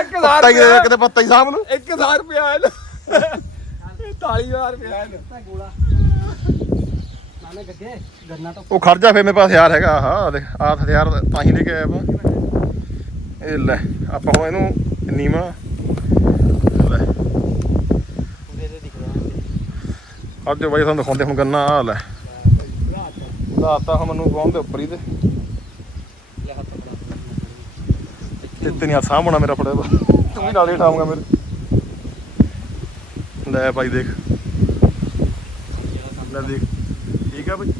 ਇੱਕ ਪੱਤਾ ਹੀ ਦੇ- ਕਿਤੇ ਪੱਤਾ ਹੀ ਸਾਹਮਣੇ 1000 ਰੁਪਿਆ ਆਇਆ ਉਹ ਖਰਜਾ ਫੇਰ ਮੇਰੇ ਪਾਸ ਯਾਰ ਹੈਗਾ ਆਹ ਦੇਖ ਆਹ ਹਥਿਆਰ ਤਾਂ ਹੀ ਲੈ ਕੇ ਆਇਆ ਮੈਂ ਇਹ ਲੈ ਆਪਾਂ ਹੁਣ ਇਹਨੂੰ ਨੀਵਾ। ਲੈ। ਅੱਜ ਬਾਈ ਤੁਹਾਨੂੰ ਦਿਖਾਉਂਦੇ ਹੁਣ ਗੰਨਾ ਆ ਲੈ। ਦਾਤਾ ਹਮ ਮੈਨੂੰ ਗਾਉਂ ਦੇ ਉੱਪਰ ਹੀ ਤੇ। ਤੇ ਤੇਰੀ ਸਾਹਮਣਾ ਮੇਰਾ ਫੜਿਆ ਤੂੰ ਵੀ ਨਾਲੇ ਠਾਉਂਗਾ ਮੇਰੇ। ਲੈ ਭਾਈ ਦੇਖ। ਲੈ ਦੇਖ। ਠੀਕ ਆ ਭਾਈ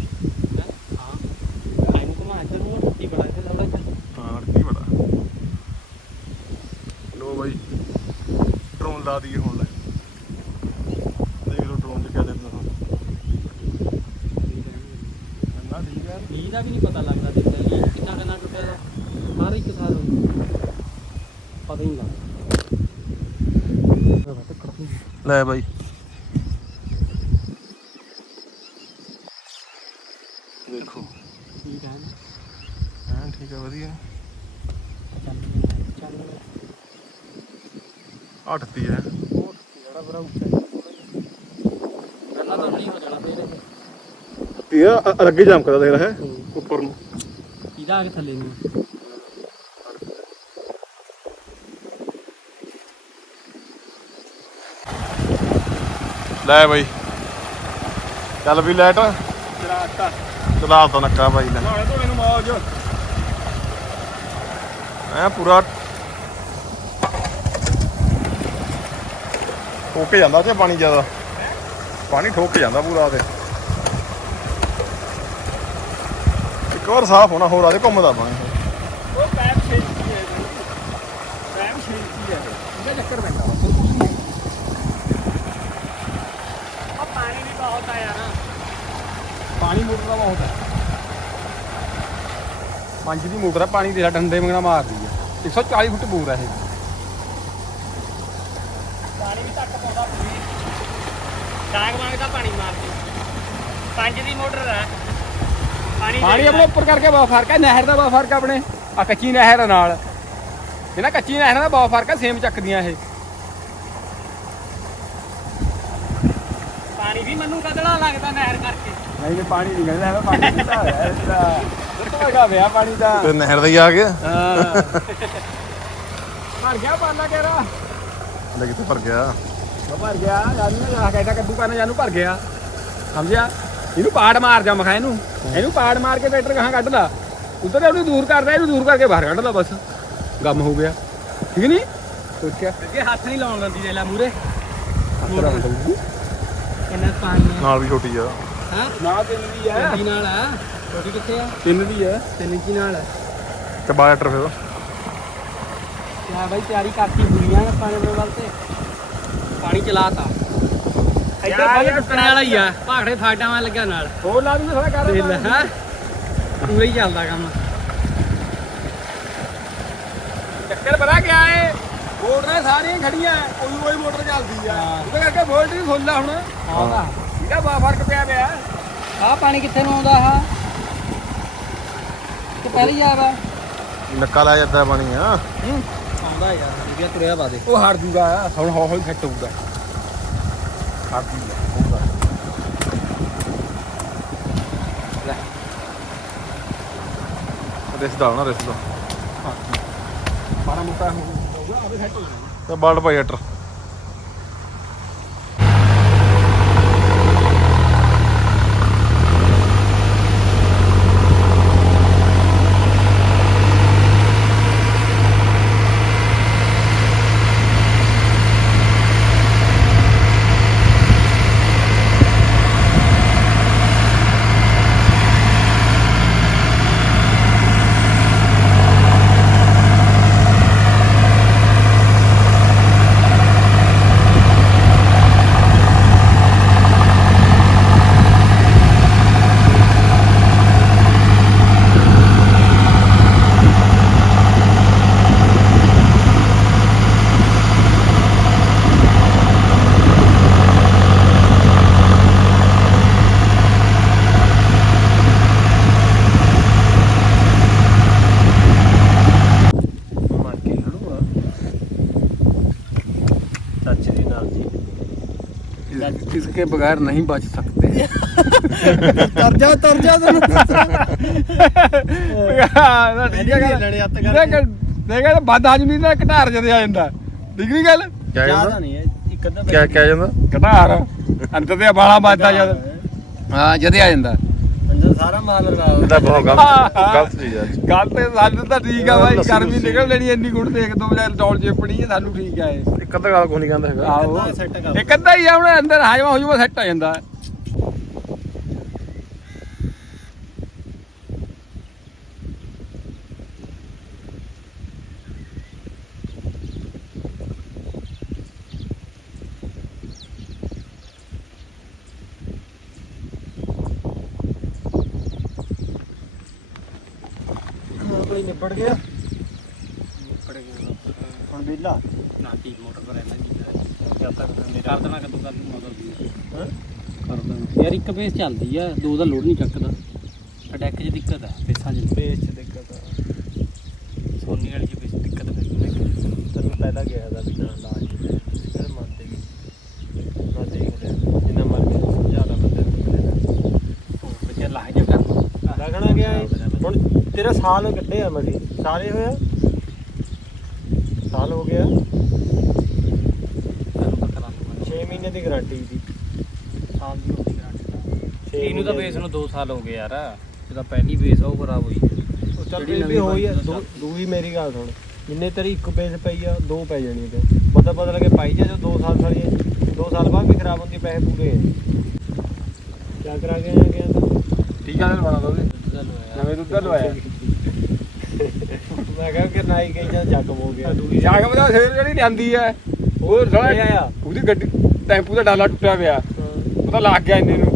ਹਾਂ ਆਈ ਨੂੰ ਘੁਮਾ ਇੱਧਰ ਨੂੰ ਟੁੱਟੀ ਬੜਾ ਇੱਥੇ ਥੋੜਾ ਜਿਹਾ ਹਾਂ ਕੀ ਬੜਾ ਲੋ ਭਾਈ ਡਰੋਨ ਲਾ ਦਈਏ ਹੁਣ ਲੈ ਦੇਖ ਲੋ ਡਰੋਨ ਚ ਕਿਆ ਦੇ ਦਿੰਦਾ ਨਾ ਠੀਕ ਹੈ ਮੀਂਹ ਦਾ ਵੀ ਨਹੀਂ ਪਤਾ ਲੱਗਦਾ ਤੇ ਮੀਂਹ ਕਿੰਨਾ ਕਿੰਨਾ ਟੁੱਟਿਆ ਦਾ ਹਰ ਇੱਕ ਸਾਲ ਪਤਾ ਹੀ ਨਹੀਂ ਲੱਗਦਾ ਲੈ ਭਾਈ ਦੇਖੋ। ਠੀਕ ਹੈ ਹਾਂ ਠੀਕ ਹੈ ਵਧੀਆ। ਚੱਲ ਚੱਲ ਅੱਠਤੀ ਹੈ ਜਿਹੜਾ ਬੜਾ ਉੱਚਾ ਗੱਲਾਂ ਤਾਂ ਨਹੀਂ ਹੋ। ਜਾਣਾ ਫੇਰ ਇਹ ਅੱਗੇ ਜਮਕਦਾ ਦੇਖ ਰਿਹਾ ਹੈ। ਉੱਪਰ ਨੂੰ। ਇਹਦਾ ਆ ਕੇ ਥੱਲੇ ਨੂੰ। ਲੈ ਭਾਈ ਚੱਲ ਵੀ ਲਾਈਟ ਚਲਾਤਾ। ਚਲਾ ਤਾ ਨੱਕਾ ਭਾਈ ਲੈ। ਨਾਲੇ ਤੋਂ ਮੈਨੂੰ ਮੌਜ ਐ ਪੂਰਾ ਠੋਕ ਜਾਂਦਾ ਤੇ ਪਾਣੀ ਜ਼ਿਆਦਾ। ਪਾਣੀ ਠੋਕ ਜਾਂਦਾ ਪੂਰਾ ਤੇ। ਇੱਕ ਵਾਰ ਸਾਫ਼ ਹੋਣਾ ਹੋਰ ਆਦੇ ਘੁੰਮਦਾ ਪਾਣੀ ਉਹ ਪੈਪ ਛੇਤੀ ਹੈ ਪੈਪ ਛੇਤੀ ਹੈ ਇਹਦਾ ਚੱਕਰ ਪੈਂਦਾ ਆ ਪਾਣੀ ਵੀ ਬਹੁਤ ਆਇਆ ਨਾ ਪਾਣੀ ਮੋਟਰ ਦਾ ਬਹੁਤ ਹੈ। ਪੰਜ ਦੀ ਮੋਟਰ ਹੈ ਪਾਣੀ ਦੇ ਡੰਡੇ ਮੰਗਣਾ ਮਾਰਦੀ ਹੈ 140 ਫੁੱਟ ਬੋਰ ਹੈ ਇਹ। ਪਾਣੀ ਵੀ ਤੱਕ ਪਾਉਂਦਾ ਪੂਰੀ ਡਾਂਗ ਮੰਗਦਾ ਪਾਣੀ ਮਾਰਦੀ। ਪੰਜ ਦੀ ਮੋਟਰ ਹੈ ਪਾਣੀ ਪਾਣੀ ਆਪਣੇ ਉੱਪਰ ਕਰਕੇ ਬਹੁਤ ਫ਼ਰਕ ਹੈ ਨਹਿਰ ਦਾ ਬਹੁਤ ਫ਼ਰਕ ਹੈ ਆਪਣੇ। ਆ ਕੱਚੀ ਨਹਿਰ ਨਾਲ। ਇਹਨਾਂ ਕੱਚੀ ਨਹਿਰ ਦਾ ਬਹੁਤ ਫ਼ਰਕ ਹੈ ਸੇਮ ਚੱਕਦੀਆਂ ਇਹ। ਪਾਣੀ ਵੀ ਮੈਨੂੰ ਕਦੜਾ ਲੱਗਦਾ ਨਹਿਰ ਕਰਕੇ। ਨਹੀਂ ਨਹੀਂ ਪਾਣੀ ਨਹੀਂ ਕਹਿੰਦਾ ਪਾਣੀ ਪੀਤਾ ਹੋਇਆ ਇਹਦਾ ਦਿੱਤਾ ਹੈਗਾ ਵਿਆ ਪਾਣੀ ਦਾ। ਤੇ ਨਹਿਰ ਦਾ ਹੀ ਆ ਗਿਆ। ਹਾਂ। ਭਰ ਗਿਆ ਪਾਣਾ ਕਹਿਰਾ ਲੈ ਕਿੱਥੇ ਭਰ ਗਿਆ? ਭਰ ਗਿਆ ਜਾਨੂੰ ਜਾ ਕਹਿੰਦਾ ਕੱਦੂ ਕਰਨਾ ਜਾਨੂੰ ਭਰ ਗਿਆ। ਸਮਝਿਆ? ਇਹਨੂੰ ਪਾੜ ਮਾਰ ਜਾ ਮਖਾ ਇਹਨੂੰ। ਇਹਨੂੰ ਪਾੜ ਮਾਰ ਕੇ ਟਰੈਕਟਰ ਕਹਾਂ ਕੱਢ ਲਾ ਉਧਰ ਇਹਨੂੰ ਦੂਰ ਕਰਦਾ ਇਹਨੂੰ ਦੂਰ ਕਰਕੇ ਬਾਹਰ ਕੱਢ ਲਾ ਬਸ। ਗਮ ਹੋ ਗਿਆ। ਠੀਕ ਨਹੀਂ? ਸੋਚਿਆ? ਅੱਗੇ ਹੱਥ ਨਹੀਂ ਲਾਉਣ ਦਿੰਦੀ ਦੇ ਲੈ ਮੂਰੇ ਨਾਲ ਵੀ ਛੋਟੀ ਆ। ਹਾਂ? ਨਾ ਤਿੰਨ ਦੀ ਇੰਚੀ ਨਾਲ ਆ। ਛੋਟੀ ਕਿੱਥੇ ਆ? ਤਿੰਨ ਦੀ ਹੈ। ਤਿੰਨ ਇੰਚੀ ਨਾਲ ਆ। ਤੇ ਬਾਇਟਰ ਫਿਰ ਕਿਆ ਬਾਈ ਤਿਆਰੀ ਕਰਤੀ ਬੁਰੀਆਂ ਪਾਣੀ ਦੇ ਵੱਲ ਤੇ। ਪਾਣੀ ਚਲਾਤਾ। ਇੱਧਰ ਯਾਰ, ਟੁੱਟਣ ਵਾਲਾ ਹੀ ਆ। ਭਾਖੜੇ ਫਾਟਾਂ ਵਾਂ ਲੱਗਿਆ ਨਾਲ। ਹੋਰ ਲਾ ਦੂੰਗਾ ਸਾਰਾ ਕਰ ਲੈ ਹਾਂ? ਪੂਰਾ ਹੀ ਚੱਲਦਾ ਕੰਮ। ਚੱਕਰ ਬੜਾ ਗਿਆ ਏ। ਮੋਟਰਾਂ ਸਾਰੀਆਂ ਖੜੀਆਂ। ਕੋਈ ਕੋਈ ਮੋਟਰ ਚੱਲਦੀ ਆ। ਹਾਂ। ਉਹਦੇ ਕਰਕੇ ਵੋਲਟ ਵੀ ਫੁੱਲ ਆ ਹੁਣ। ਆਉਂਦਾ ਇਹਦਾ ਬਾ ਫ਼ਰਕ ਪਿਆ ਪਿਆ। ਆਹ ਪਾਣੀ ਕਿੱਥੇ ਨੂੰ ਆਉਂਦਾ ਆ ਤੇ ਪਹਿਲੀ ਜਾ ਵਾ ਨੱਕਾ ਲਾ ਜਾਂਦਾ ਪਾਣੀ ਆ ਆਉਂਦਾ ਯਾਰ ਇਹ ਤੁਰਿਆ ਪਾ ਦੇ। ਉਹ ਹਟ ਜੂਗਾ ਹੁਣ ਹੌਲੀ ਹੌਲੀ ਸੈੱਟ ਹੋਊਗਾ। ਹਟ ਜੂਗਾ ਹੋਊਗਾ। ਲੈ, ਰਿਸਦਾ ਹੋਣਾ ਰਿਸਦਾ ਮਾੜਾ ਮੋਟਾ ਹੋਊਗਾ ਆਪੇ ਸੈੱਟ ਹੋ ਜਾਊਗਾ। ਤੇ ਬਲਡ ਭਾਈ ਅਟਰ ਮਾਰ ਕੇ ਖੜੂਗਾ ਸੱਚ ਦੀ ਨਾਲ ਜੀ इसके बगैर नहीं बच सकते ਤਰ ਜਾ ਤਰ ਜਾ ਤੈਨੂੰ ਦੇਖਾ ਬੰਦ ਆਜਮੀ ਦਾ ਘਟਾਰ ਜਦੇ ਆ ਜਾਂਦਾ ਡਿਗਰੀ ਗੱਲ ਕਿਆ ਜ਼ਿਆਦਾ ਜਾਂਦਾ ਨਹੀਂ ਹੈ ਇੱਕ ਅੱਧਾ ਕਿਆ ਕਿਆ ਜਾਂਦਾ ਘਟਾਰ ਅੰਦਰ ਤੇ ਬਾਲਾ ਵੱਜਦਾ ਜਦ ਹਾਂ ਜਦੇ ਆ ਜਾਂਦਾ ਅੰਦਰ ਸਾਰਾ ਮਾਲ ਲਗਾ ਇਹਦਾ ਬਹੁਤ ਗਲਤ ਗਲਤ ਚੀਜ਼ ਆ ਗੱਲ ਤੇ ਸਾਨੂੰ ਤਾਂ ਠੀਕ ਆ ਬਾਈ ਲੱਸੀ ਗਰਮੀ ਲੁੱਸੀ। ਨਿਕਲ ਲੈਣੀ ਇੰਨੀ ਗੁੜ ਦੇਖ ਦੋ ਵਜੇ ਡੌਲ ਚੇਪਣੀ ਹੈ ਸਾਨੂੰ ਠੀਕ ਆ ਇਹ ਇੱਕ ਅੱਧਾ ਗੱਲ ਕੋਈ ਨਹੀਂ ਕਹਿੰਦਾ ਹੈਗਾ। ਆਹੋ। ਇੱਕ ਅੱਧਾ ਹੀ ਆ ਹੁਣ ਅੰਦਰ ਹਾਜਮਾ ਹੋ ਜੂਗਾ ਸੈੱਟ ਆ ਜਾਂਦਾ। ਕੋਈ ਨਿਬੜ ਗਿਆ। ਨਿਬੜ ਗਿਆ। ਹੁਣ ਵਿਹਲਾ ਨਾ ਤੀ ਮੋਟਰ ਪਰ ਇਹਨਾਂ ਜੀ ਜਦ ਤੱਕ ਕਰ ਦੇਣਾ ਕਦੋਂ ਕਰ ਦੂੰ ਮੋਟਰ ਦੀ ਹਾਂ? ਕਰ ਦੇਣਾ ਯਾਰ ਇੱਕ ਪੇਸ ਚੱਲਦੀ ਆ ਦੋ ਦਾ ਲੋਡ ਨਹੀਂ ਚੱਕਦਾ। ਅਟੈਕ 'ਚ ਦਿੱਕਤ ਆ। ਪੇਸਾਂ 'ਚ ਪੇਸ 'ਚ ਦਿੱਕਤ ਆ। ਸੋਨੀ ਵਾਲੀ 'ਚ ਪੇਸ ਦਿੱਕਤ ਪੈਂਦੀ ਤੈਨੂੰ ਪਹਿਲਾਂ ਗਿਆ ਦਾ ਵੀ ਨਾ ਲਾਜ ਫਿਰ ਮੰਨਦੇ ਵੀ ਮੈਂ ਦੇਖ ਲਿਆ ਜਿੰਨਾ ਮਰਜ਼ੀ ਲਾ ਬੰਦੇ ਨੂੰ ਉਹ ਬੱਚਾ ਲਾਹ ਜਾ ਕਰ ਲੱਗਣਾ ਗਿਆ। ਹੁਣ ਤੇਰਾ ਸਾਲ ਕੱਢੇ ਆ ਮਸੀ ਹੀ ਹੋਇਆ? ਸਾਲ ਹੋ ਗਿਆ। 6 ਮਹੀਨੇ ਦੀ ਗਾਰੰਟੀ ਦੀ ਸਾਲ ਦੀ ਹੋਣੀ ਗਾਰੰਟੀ ਇਹਨੂੰ ਤਾਂ ਬੇਸ ਨੂੰ 2 ਸਾਲ ਹੋ ਗਏ ਯਾਰ। ਜਿਹਦਾ ਪਹਿਲੀ ਬੇਸ ਉਹ ਖਰਾਬ ਹੋਈ। ਉਹ ਚੱਲ ਫਿਰ ਵੀ ਹੋਈ ਆ। ਦੂਈ ਮੇਰੀ ਗੱਲ ਸੁਣ। ਜਿੰਨੇ ਤੇਰੀ ਇੱਕ ਬੇਸ ਪਈ ਆ ਦੋ ਪੈ ਜਾਣੀ ਤੇ ਪਤਾ ਪਤਾ ਲੱਗੇ ਪਾਈ ਜਾ ਜੋ 2 ਸਾਲ ਸਾਲੀ 2 ਸਾਲ ਬਾਅਦ ਵੀ ਖਰਾਬ ਹੁੰਦੀ ਪੈਸੇ ਪੂਰੇ ਆ। ਕਿਆ ਕਰਾ ਕੇ ਆ ਗਿਆ ਠੀਕ ਆ ਨਾ ਬਣਾ ਦੋ ਨਵੇਂ ਦੁੱਧ ਲਵਾਇਆ। ਮੈਂ ਕਿਹਾ ਕਿ ਨਾਈ ਗਈ ਜਾਂ ਜ਼ਖਮ ਹੋ ਗਿਆ। ਜਾ ਕੇ ਬਤਾ ਫੇਰ ਜਿਹੜੀ ਲਿਆਂਦੀ ਐ ਉਹ ਸਾਲਾ ਆਇਆ। ਉਹਦੀ ਗੱਡੀ ਟੈਂਪੂ ਦਾ ਡਾਲਾ ਟੁੱਟਿਆ ਪਿਆ। ਉਹਦਾ ਲੱਗ ਗਿਆ ਇੰਨੇ ਨੂੰ।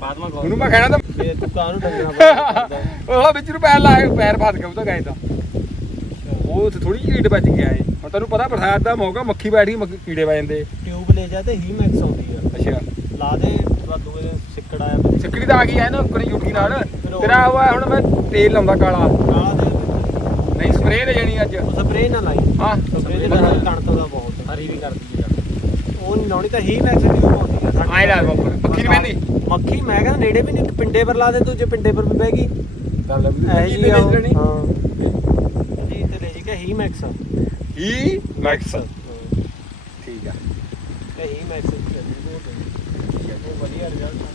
ਬਾਅਦ ਮੈਂ ਉਹਨੂੰ ਮੈਂ ਕਹਿਣਾ ਤਾਂ ਫੇਰ ਤੂੰ ਕਾਹਨੂੰ ਡੰਗਣਾ ਪੈਂਦਾ ਉਹ ਵਿੱਚ ਨੂੰ ਪੈਰ ਲਾ ਕੇ ਪੈਰ ਫਸ ਗਿਆ ਉਹਦਾ ਗਾਇ ਦਾ ਉਹ ਥੋੜੀ ਜਿਹੀ ਈਟ ਵੱਜ ਗਿਆ ਏ। ਹੁਣ ਤੈਨੂੰ ਪਤਾ ਬਰਸਾਤ ਦਾ ਮੌਕਾ ਮੱਖੀ ਬੈਠ ਕੀੜੇ ਪੈ ਜਾਂਦੇ। ਟਿਊਬ ਲੈ ਜਾ ਤੇ ਹੀ ਮੈਕਸ ਆਉਂਦੀ ਆ। ਅੱਛਾ। ਲਾ ਦੇ ਸਿੱਕੜ ਆਇਆ ਮੇਰੇ ਸਿੱਕੜੀ ਤਾਂ ਆ ਗਈ ਐ ਨਾ ਉੱਕਣੀ ਜੁੱਟੀ ਨਾਲ। ਤੇਰਾ ਉਹ ਆ, ਹੁਣ ਮੈਂ ਤੇਲ ਲਾਉਂਦਾ ਕਾਲਾ। ਕਾਲਾ ਦੇ ਨਹੀਂ ਸਪਰੇਅ ਲੈ ਜਾਣੀ ਅੱਜ। ਸਪਰੇ ਨਾ ਲਾਈ। ਹਾਂ। ਸਪਰੇ ਦੇ ਨਾਲ ਕਣਕ ਦਾ ਬਹੁਤ ਹਰੀ ਵੀ ਕਰਦੀ ਹੈ ਉਹ ਨੀ ਲਾਉਣੀ ਤਾਂ ਹੀ ਮੈਕਸ ਟਿਊਬ ਆਉਂਦੀ ਆ। ਸਾਡੇ ਆਏ ਲਾ ਬੱਪਰ ਮੱਖੀ ਨਹੀਂ ਪੈਂਦੀ? ਮੱਖੀ ਮੈਂ ਕਹਿੰਦਾ ਨੇੜੇ ਵੀ ਨਹੀਂ ਪਿੰਡੇ ਪਰ ਲਾ ਦੇ ਤੂੰ ਜੇ ਪਿੰਡੇ ਪਰ ਵੀ ਬਹਿ ਗਈ। ਇਹੀ ਜੀ ਆ ਹਾਂ। ਜੀ ਤੇ ਲੈ ਜੀ ਕਿ ਹੀ ਮੈਕਸ। ਹੀ ਮੈਕਸ। ਹਾਂ। ਠੀਕ ਆ। ਤੇ ਹੀ ਮੈਕਸ।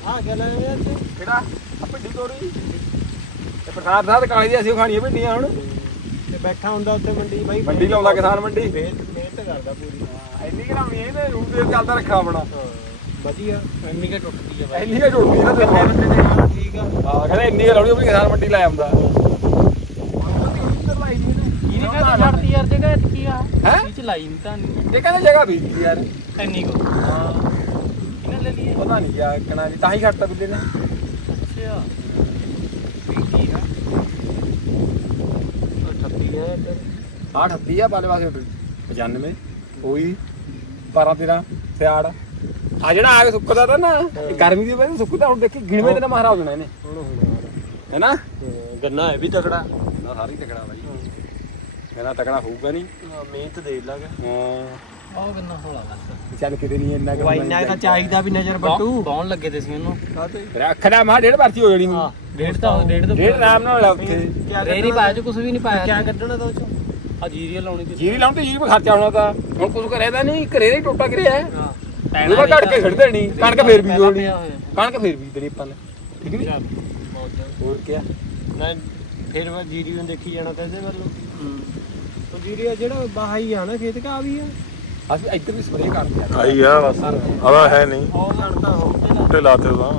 ਆ ਗਿਆ ਲੈ ਯਾਰ ਤੇ ਕਿਹੜਾ? ਆ ਭਿੰਡੀ ਤੋੜੀ ਤੇ ਪ੍ਰਸਾਦ ਸਾਹਿਬ ਕਾਲੀ ਦੀ ਅਸੀਂ ਖਾਣੀਆਂ ਭਿੰਡੀਆਂ ਹੁਣ। ਤੇ ਬੈਠਾ ਹੁੰਦਾ ਉੱਥੇ ਮੰਡੀ ਬਾਈ। ਮੰਡੀ ਲਾਉਂਦਾ ਕਿਸਾਨ ਮੰਡੀ। ਮਿਹਨਤ ਮਿਹਨਤ ਕਰਦਾ ਪੂਰੀ। ਇੰਨੀ ਕਰਾਉਣੀ ਹੈ ਇਹਨੇ ਰੂਟ ਤੇ ਚੱਲਦਾ ਰੱਖਾ ਆਪਣਾ। ਹਾਂ ਵਧੀਆ ਇੰਨੀ ਕਿ ਟੁੱਟਦੀ ਹੈ ਬਾਈ। ਇੰਨੀ ਕੁ ਜੋੜਦੀ ਨਾ ਤੇ। ਠੀਕ ਆ। ਹਾਂ ਕਹਿੰਦਾ ਇੰਨੀ ਕੁ ਲਾਉਣੀ ਆਪਣੀ ਕਿਸਾਨ ਮੰਡੀ ਲੈ ਆਉਂਦਾ। ਇਹਨੇ ਕਹਿੰਦਾ ਛੱਡਤੀ ਯਾਰ ਜਗ੍ਹਾ ਕੀ ਆ? ਹੈਂ? ਇਹ ਚ ਲਾਈ ਨਹੀਂ ਤਾਂ ਇਹ ਕਹਿੰਦਾ ਜਗ੍ਹਾ ਵੀ ਯਾਰ। ਇੰਨੀ ਕੋ। ਹਾਂ ਪਤਾ ਨਹੀਂ ਕਿਆ ਕਹਣਾ ਜੀ ਤਾਂ ਹੀ ਘੱਟ ਬਿੱਲੇ ਨੇ। ਅੱਛਾ। ਠੀਕ ਆ। 38 ਹੈ ਇੱਧਰ ਆਹ 38 ਆ ਪਾਲੇ ਪਾਸੇ 95 ਉਹੀ 12 13 ਸਿਆੜ। ਆ ਜਿਹੜਾ ਆ ਕੇ ਸੁੱਕਦਾ ਤਾਂ ਨਾ ਇਹ ਗਰਮੀ ਦੀ ਵਜ੍ਹਾ ਨਾਲ ਸੁੱਕਦਾ ਹੁਣ ਦੇਖੀ ਗਿਣਵੇਂ ਦਿਨ ਮਹਾਰਾ ਹੋ ਜਾਣਾ ਇਹਨੇ। ਹਾਂ, ਗੰਨਾ ਹੈ ਵੀ ਤਕੜਾ। ਨਾ ਸਾਰੀ ਤਕੜਾ ਬਾਈ। ਮੇਰਾ ਤਕੜਾ ਹੋਊਗਾ ਨਹੀਂ ਮਿਹਨਤ ਦੇ ਲਾਗਾ। ਹਾਂ। ਉਹ ਕਿੰਨਾ ਹੋਲਾ ਬਸ ਚੱਲ ਕਿਤੇ ਨਹੀਂ ਇੰਨਾ ਉਹ ਇੰਨਾ ਕੁ ਤਾਂ ਚਾਹੀਦਾ ਵੀ ਨਜ਼ਰ ਬੱਟੂ। ਬਾਉਣ ਲੱਗੇ ਤੇ ਸੀ ਉਹਨੂੰ? ਫਿਰ ਅੱਖਣਾ ਮਾ ਡੇਢ ਭਰਤੀ ਹੋ ਜਾਣੀ ਹਾਂ ਡੇਢ ਤਾਂ ਡੇਢ ਤੋਂ ਡੇਢ ਆਰਾਮ ਨਾਲ ਉੱਥੇ। ਰੇ ਨਹੀਂ ਪਾਇਆ ਚ ਕੁਝ ਵੀ ਨਹੀਂ ਪਾਇਆ ਕਿਆ ਕੱਢਣਾ ਤਾਂ ਉਹ ਚੋਂ? ਆ ਜੀਰੀਆਂ ਲਾਉਣੀ ਤੇ ਜੀਰੀ ਲਾਉਣ ਤੇ ਜੀਰੀ 'ਤੇ ਖਰਚਾ ਹੋਣਾ ਤਾਂ। ਹੁਣ ਕੁਝ ਕਰਿਆ ਤਾਂ ਨਹੀਂ ਘਰੇ ਦੇ ਟੋਟਾ ਗਿਰਿਆ ਹੈ। ਹਾਂ ਉਹਦਾ ਕੱਢ ਕੇ ਛੱਡ ਦੇਣੀ ਕਣਕ ਫੇਰ ਬੀਜ ਹੋਣੀ। ਕਣਕ ਫੇਰ ਬੀਜ ਦੇਣੀ ਆਪਾਂ ਨੇ। ਠੀਕ ਨਹੀਂ? ਹੋਰ ਕੀ ਨਾ ਫਿਰ ਵਾ ਜੀਰੀ ਨੂੰ ਦੇਖੀ ਜਾਣਾ ਤਾਂ ਇਹਦੇ ਵੱਲੋਂ। ਉਹ ਜੀਰੀ ਆ ਜਿਹੜਾ ਬਾਹਾ ਹੀ ਆ ਨਾ ਖੇਤ ਕਾ ਵੀ ਆ। ਅਸੀਂ ਇੱਧਰ ਵੀ ਸਪਰੇਅ ਕਰਦੇ ਆ। ਆਈ ਆ ਬਸ। ਆਦਾ ਹੈ ਨਹੀਂ। ਉਹ ਲੜਦਾ ਹੋ ਤੇ। ਲਾਤੇ ਉਹਦਾ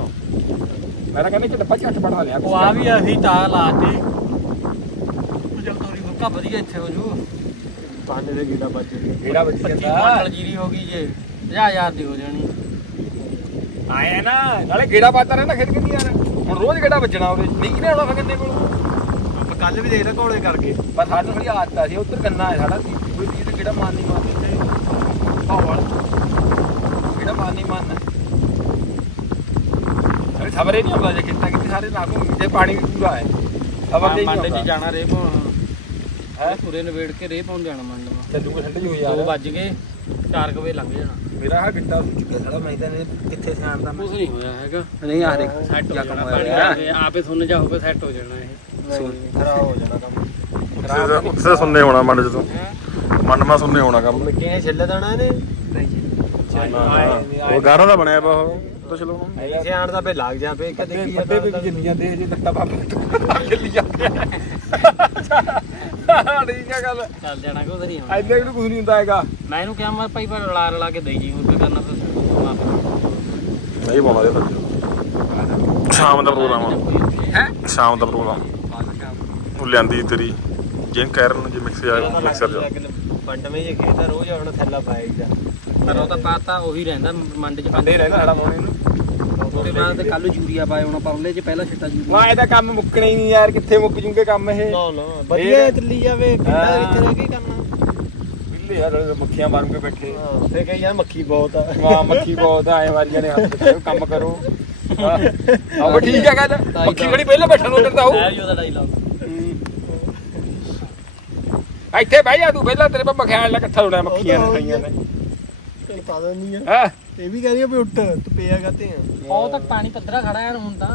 ਮੈਂ ਤਾਂ ਕਹਿੰਦਾ ਕਿ ਡੱਬਾ ਝੱਟ ਬਣਾ ਲਿਆ। ਉਹ ਆ ਵੀ ਅਸੀਂ ਤਾਂ ਲਾਤੇ ਉਹ ਜਲ ਤੋਰੀ ਹੁੱਕਾ ਵਧੀਆ ਇੱਥੇ ਹੋ ਜੂ। ਪਾਣੇ ਦੇ ਗੀੜਾ ਵੱਜ ਗਿਆ। ਕਿਹੜਾ ਵੱਜ 25 ਜਾਂਦਾ। ਕੁਆਂਟਲ ਜੀਰੀ ਹੋ ਗਈ ਜੇ। 50000 ਦੀ ਹੋ ਜਾਣੀ। ਆਇਆ ਨਾ। ਨਾਲੇ ਗੇੜਾ ਪਾਤਾ ਰਹਿੰਦਾ ਖੇਤ ਕਿੰਨੀ ਯਾਰ। ਹੁਣ ਰੋਜ਼ ਗੇੜਾ ਵੱਜਣਾ ਉਹਦੇ ਨਹੀਂ ਕਿਨੇ ਆਉਣਾ ਫਿਰ ਕੰਨੇ ਕੋਲ? ਕੱਲ ਵੀ ਦੇਖ ਲੈ ਘੋਲੇ ਕਰਕੇ। ਪਰ ਸਾਨੂੰ ਥੋੜੀ ਆਦਤ ਆ। ਸੀ ਉੱਧਰ ਕੰਨਾ ਹੈ ਸਾਡਾ। ਕੋਈ ਚੀਜ਼ ਤੇ ਗੇੜਾ ਮਾਰ ਨਹੀਂ ਮਾਰਦੇ ਭਾਵਲ ਗੇੜਾ ਮਾਰ ਨਹੀਂ ਮਾਰਨਾ। ਅਰੇ ਖਬਰੇ ਨਹੀਂ ਆਉਂਦਾ ਜੇ ਕਿੰਨਾ ਕਿਤੇ ਸਾਰੇ ਨਾ ਘੁੰਮ ਜੇ ਪਾਣੀ ਵੀ ਪੂਰਾ ਹੈ। ਖਬਰ ਨਹੀਂ ਮੰਡ ਚ ਜਾਣਾ ਰੇ ਹੈ? ਪੂਰੇ ਨਵੇੜ ਕੇ ਰੇ ਪਾਉਣ ਜਾਣਾ ਮੰਡ ਮਾ ਚੱਲੂਗਾ ਠੰਡੀ ਹੋ 2 ਯਾਰ। ਵੱਜ ਗਏ 4 ਵਜੇ ਲੰਘ ਜਾਣਾ। ਮੇਰਾ ਆ ਗਿੱਟਾ ਸੁੱਕ ਗਿਆ ਸਾਲਾ ਮੈਂ ਤਾਂ ਕਿੱਥੇ ਸਿਆਣਦਾ ਕੁਝ ਨਹੀਂ ਹੋਇਆ ਹੈਗਾ। ਨਹੀਂ ਆ ਦੇਖ ਸੈੱਟ ਹੋ ਜਾਣਾ ਕੰਮ ਪਾਣੀ ਆ ਕੇ ਆਪੇ ਸੁਣ ਜਾ ਹੋਵੇ ਸੈੱਟ ਹੋ ਜਾਣਾ ਇਹ। ਖਰਾਬ ਹੋ ਜਾਣਾ ਕੰਮ। ਉੱਥੇ ਸੁਣਨੇ ਹੋਣਾ ਮੰਡ ਜਦੋਂ। ਮੰਡ ਮਾ ਸੁਣਨੇ ਹੋਣਾ ਕੰਮ। ਮਿੱਟੀ ਨੇ ਛਿੱਲ ਦੇਣਾ ਇਹਨੇ? ਉਹ ਗਾਰਾ ਦਾ ਬਣਿਆ ਪਾ ਉਹ ਤਾਂ ਚਲੋ ਹੁਣ। ਨਹੀਂ ਸਿਆਣ ਦਾ ਫੇ ਲੱਗ ਜਾ ਫੇ ਕਦੇ ਕੀ ਵੱਡੇ ਵੀ ਚੱਲੀ ਜਾਂਦੇ ਜੇ ਤੱਤਾ ਬਾਬਾ ਚੱਲੀ ਜਾਂਦੇ ਠੀਕ ਆ ਗੱਲ। ਚੱਲ ਜਾਣਾ ਕਿ ਉਧਰ ਹੀ ਆਉਣਾ ਐਨੇ ਨੂੰ ਕੁਝ ਨਹੀਂ ਹੁੰਦਾ ਹੈਗਾ। ਮੈਂ ਇਹਨੂੰ ਕਿਹਾ ਮੈਂ ਭਾਈ ਪਰ ਰਲਾ ਰਲਾ ਕੇ ਦੇਈ ਜੀ ਹੋਰ ਕੀ ਕਰਨਾ ਫਿਰ? ਨਹੀਂ ਪਾਉਣਾ ਇਹ ਤਾਂ ਸ਼ਾਮ ਦਾ ਪ੍ਰੋਗਰਾਮ ਆ। ਹੈ? ਸ਼ਾਮ ਦਾ ਪ੍ਰੋਗਰਾਮ। ਉਹ ਲਿਆਂਦੀ ਤੇਰੀ। ਜਿੰ ਕਹਿਰਨ ਜੇ ਮਿਕਸ ਆ ਮਿਕਸਰ ਜਾ ਪੰਡਵੇਂ ਜੇ ਖੇਤ ਆ ਰੋਜ਼ ਆਪਣਾ ਥੈਲਾ ਪਾਏਗਾ ਪਰ ਉਹ ਤਾਂ ਪਾਤਾ ਉਹੀ ਰਹਿੰਦਾ ਮੰਡ ਚ ਬੰਦੇ ਰਹਿਣਾ ਸਾਡਾ ਮੋਣੇ ਨੂੰ। ਉਹਦੇ ਬਾਅਦ ਤੇ ਕੱਲ ਯੂਰੀਆ ਪਾਇਆ ਹੋਣਾ ਪਰਲੇ ਚ ਪਹਿਲਾਂ ਛਿੱਟਾ ਯੂਰੀਆ ਵਾ ਇਹਦਾ ਕੰਮ ਮੁੱਕਣਾ ਹੀ ਨਹੀਂ ਯਾਰ ਕਿੱਥੇ ਮੁੱਕ ਜੂਗੇ ਕੰਮ ਇਹ? ਨਾ ਨਾ ਵਧੀਆ ਚੱਲੀ ਜਾਵੇ ਪਿੰਡਾਂ ਵਿੱਚ ਰਹਿ ਕੇ ਕਰਨਾ। ਬਿੱਲੇ ਯਾਰ ਮੱਖੀਆਂ ਮਾਰ ਕੇ ਬੈਠੇ। ਹਾਂ ਫੇ ਕਹੀ ਯਾਰ ਮੱਖੀ ਬਹੁਤ ਆ। ਵਾਹ ਮੱਖੀ ਬਹੁਤ ਆਏ ਵਾਰੀਆਂ ਨੇ ਹੱਥ ਤੇ ਕੰਮ ਕਰੋ। ਆਹ ਠੀਕ ਹੈ ਗੱਲ। ਮੱਖੀ ਖੜੀ ਪਹਿਲਾਂ ਬੈਠਾ ਨੂੰ ਕਰਦਾ ਹੈ ਵੀ ਉਹਦਾ ਡਾਇਲੌਗ ਇੱਥੇ ਬਹਿ ਜਾ ਤੂੰ ਪਹਿਲਾਂ ਤੇਰੇ ਪਾ ਮਖਿਆਲ ਨਾਲ ਇਕੱਠਾ ਹੋਣਾ ਮੱਖੀਆਂ ਨੇ ਖਾਈਆਂ ਨੇ ਤੈਨੂੰ ਆ। ਹਾਂ? ਇਹ ਵੀ ਕਹਿੰਦੀ ਆ ਵੀ ਉੱਠ ਤੂੰ ਪਿਆ ਕਾਤੇ ਆ? ਉਹ ਤਾਂ ਪਾਣੀ ਪੱਧਰਾ ਖੜਾ ਯਾਰ ਹੁਣ ਤਾਂ।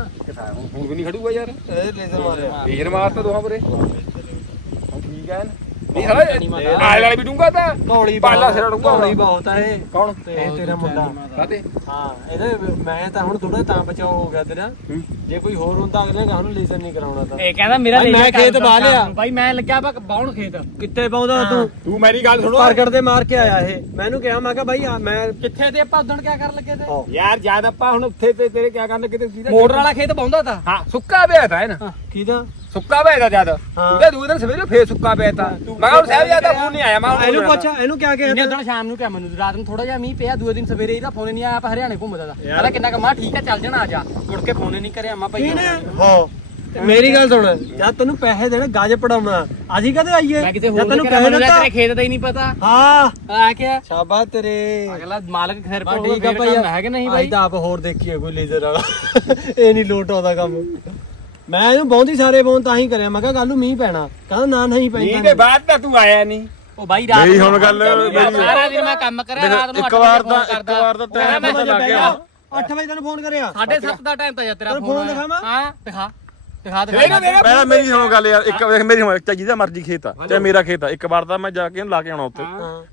ਹੁਣ ਵੀ ਨਹੀਂ ਖੜੂਗਾ ਯਾਰ। ਇਹ ਲੇਜ਼ਰ ਮਾਰਿਆ। ਵੇਰ ਮਾਰਤਾ ਦੋਹਾਂ ਪਰੇ। ਠੀਕ ਹੈ ਨਹੀਂ ਵਾਲੇ ਵੀ ਡੂੰਗਾ ਤਾਂ। ਕੌਲੀ ਪਾਲਾ ਸਿਰ ਡੂੰਗਾ ਕੌਲੀ ਬਹੁਤ ਆ ਇਹ। ਕੌਣ? ਇਹ ਤੇਰਾ ਮੁੰਡਾ। ਕਾਤੇ ਹਾਂ ਇਹਦੇ ਮੈਂ ਤਾਂ ਹੁਣ ਥੋੜਾ ਤਾਂ ਬਚਾਓ ਹੋ ਗਿਆ ਤੇਰਾ। ਜੇ ਕੋਈ ਹੋਰ ਹੁੰਦਾ ਅਗਲੇ ਨੇ ਉਹਨੂੰ ਲੇਜ਼ਰ ਨਹੀਂ ਕਰਾਉਣਾ ਤਾਂ। ਇਹ ਕਹਿੰਦਾ ਮੇਰਾ ਮੈਂ ਖੇਤ ਬਾਹ ਲਿਆ। ਭਾਈ ਮੈਂ ਲੱਗਿਆ ਬਾ ਬਾਉਣ ਖੇਤ। ਕਿੱਥੇ ਪਾਉਂਦਾ ਤੂੰ? ਤੂੰ ਮੇਰੀ ਗੱਲ ਸੁਣੋ। ਪ੍ਰਗਟ ਦੇ ਮਾਰ ਕੇ ਆਇਆ ਇਹ। ਮੈਨੂੰ ਕਿਹਾ ਮੈਂ ਕਿਹਾ ਭਾਈ ਆ ਮੈਂ ਕਿੱਥੇ ਤੇ ਆਪਾਂ ਉਦਣ ਕਿਆ ਕਰਨ ਲੱਗੇ ਤੇ? ਯਾਰ ਜਦ ਆਪਾਂ ਹੁਣ ਉੱਥੇ ਤੇ ਤੇਰੇ ਕਿਆ ਕਰਨ ਲੱਗੇ ਤੇ ਸੀਧਾ ਮੋਟਰ ਵਾਲਾ ਖੇਤ ਪਾਉਂਦਾ ਤਾਂ। ਹਾਂ ਸੁੱਕਾ ਪਿਆ ਤਾਂ ਹੈ ਨਾ। ਕਿਹਦਾ? ਸੁੱਕਾ ਪਿਆ ਜਦ। ਹਾਂ। ਉਹਦੇ ਦੂਏ ਦਿਨ ਸਵੇਰੇ ਫੇਰ ਸੁੱਕਾ ਪਿਆ ਤਾਂ। ਮੈਂ ਕਿਹਾ ਸਾਹਿਬ ਜ਼ਿਆਦਾ ਫੋਨ ਨਹੀਂ ਆਇਆ ਮੈਂ ਇਹਨੂੰ ਪੁੱਛ ਇਹਨੂੰ ਕਿਹਾ ਇਹਨੇ ਕਿ ਉਦਣ ਸ਼ਾਮ ਨੂੰ ਕਿਹਾ ਮੈਨੂੰ ਰਾਤ ਨੂੰ ਥੋੜਾ ਜਿਹਾ ਮੀਂਹ ਪਿਆ ਦੂਏ ਦਿਨ ਸਵੇਰੇ ਇਹਦਾ ਫੋਨ ਨਹੀਂ ਆਇਆ ਆਪਾਂ ਹਰਿਆਣੇ ਘੁੰਮਦਾ ਦਾ ਕਹਿੰਦਾ ਕਿੰਨਾ ਕਮਾ ਠੀਕ ਹੈ ਚੱਲ ਜਾਣਾ ਆ ਜਾ। ਮੁੜ ਕੇ ਫੋਨ ਨਹੀਂ ਕਰਿਆ ਮੈਂ ਭਾਈ ਹੋ। ਮੇਰੀ ਗੱਲ ਸੁਣ ਜਦ ਤੈਨੂੰ ਪੈਸੇ ਦੇਣੇ ਗਾਜ ਪੜਾਉਣਾ। ਅਸੀਂ ਕਦੇ ਆਈਏ? ਮੈਂ ਕਿਤੇ ਜਦ ਹੋਰ ਤੈਨੂੰ ਪੈਸੇ ਦਿੱਤਾ? ਤੇਰੇ ਖੇਤ ਦਾ ਹੀ ਨਹੀਂ ਪਤਾ। ਹਾਂ। ਆ ਕਿਆ? ਸ਼ਾਬਾਸ਼ ਤੇਰੇ। ਅਗਲਾ ਮਾਲਕ ਬਾ ਪਰ ਠੀਕ ਆ ਭਾਈ ਹੈ ਕਿ ਨਹੀਂ ਭਾਈ ਤਾਂ ਆਪ ਹੋਰ ਦੇਖੀਏ ਕੋਈ ਲੇਜ਼ਰ ਵਾਲਾ। ਇਹ ਨਹੀਂ ਲੋਟ ਆਉਂਦਾ ਕੰਮ। ਮੈਂ ਇਹਨੂੰ ਬਹੁਤੀ ਸਾਰੇ ਬੋਨ ਤਾਂ ਹੀ ਕਰਿਆ। ਮੈਂ ਕਿਹਾ ਕੱਲ ਨੂੰ ਮੀਂਹ ਪੈਣਾ। ਕਹਿੰਦਾ ਨਾ ਨਹੀਂ ਮੀਂਹ ਪੈਂਦਾ ਦੇ ਬਾਅਦ ਤਾਂ ਤੂੰ ਆਇਆ ਨਹੀਂ। ਉਹ ਬਾਈ ਰਾਤ ਮੇਰੀ ਹੁਣ ਗੱਲ ਮੇਰੀ ਸਾਰਾ ਦਿਨ ਮੈਂ ਕੰਮ ਕਰਿਆ ਰਾਤ ਨੂੰ ਇੱਕ ਵਾਰ ਫੋਨ ਤਾਂ ਇੱਕ। ਵਾਰ ਤਾਂ ਮੈਂ ਪਤਾ ਲੱਗ ਗਿਆ। 8 ਵਜੇ ਤੈਨੂੰ ਫੋਨ ਕਰਿਆ। ਸਾਢੇ 7 ਦਾ ਟਾਈਮ ਤਾਂ ਯਾਰ ਤੇਰਾ ਤੈਨੂੰ ਫੋਨ ਫੋਨ ਦਿਖਾਵਾਂ? ਹਾਂ ਦਿਖਾ। ਦਿਖਾ ਦਿਖਾ ਮੇਰਾ ਪਹਿਲਾਂ ਮੇਰੀ ਗੱਲ ਯਾਰ ਇੱਕ ਵੇਖ ਮੇਰੀ ਹੁਣ ਚਾਹੇ ਜਿਹਦਾ ਮਰਜ਼ੀ ਖੇਤ ਆ ਚਾਹੇ ਮੇਰਾ ਖੇਤ ਆ ਇੱਕ ਵਾਰ ਤਾਂ ਮੈਂ ਜਾ ਕੇ ਲਾ ਕੇ ਆਉਣਾ ਉੱਥੇ।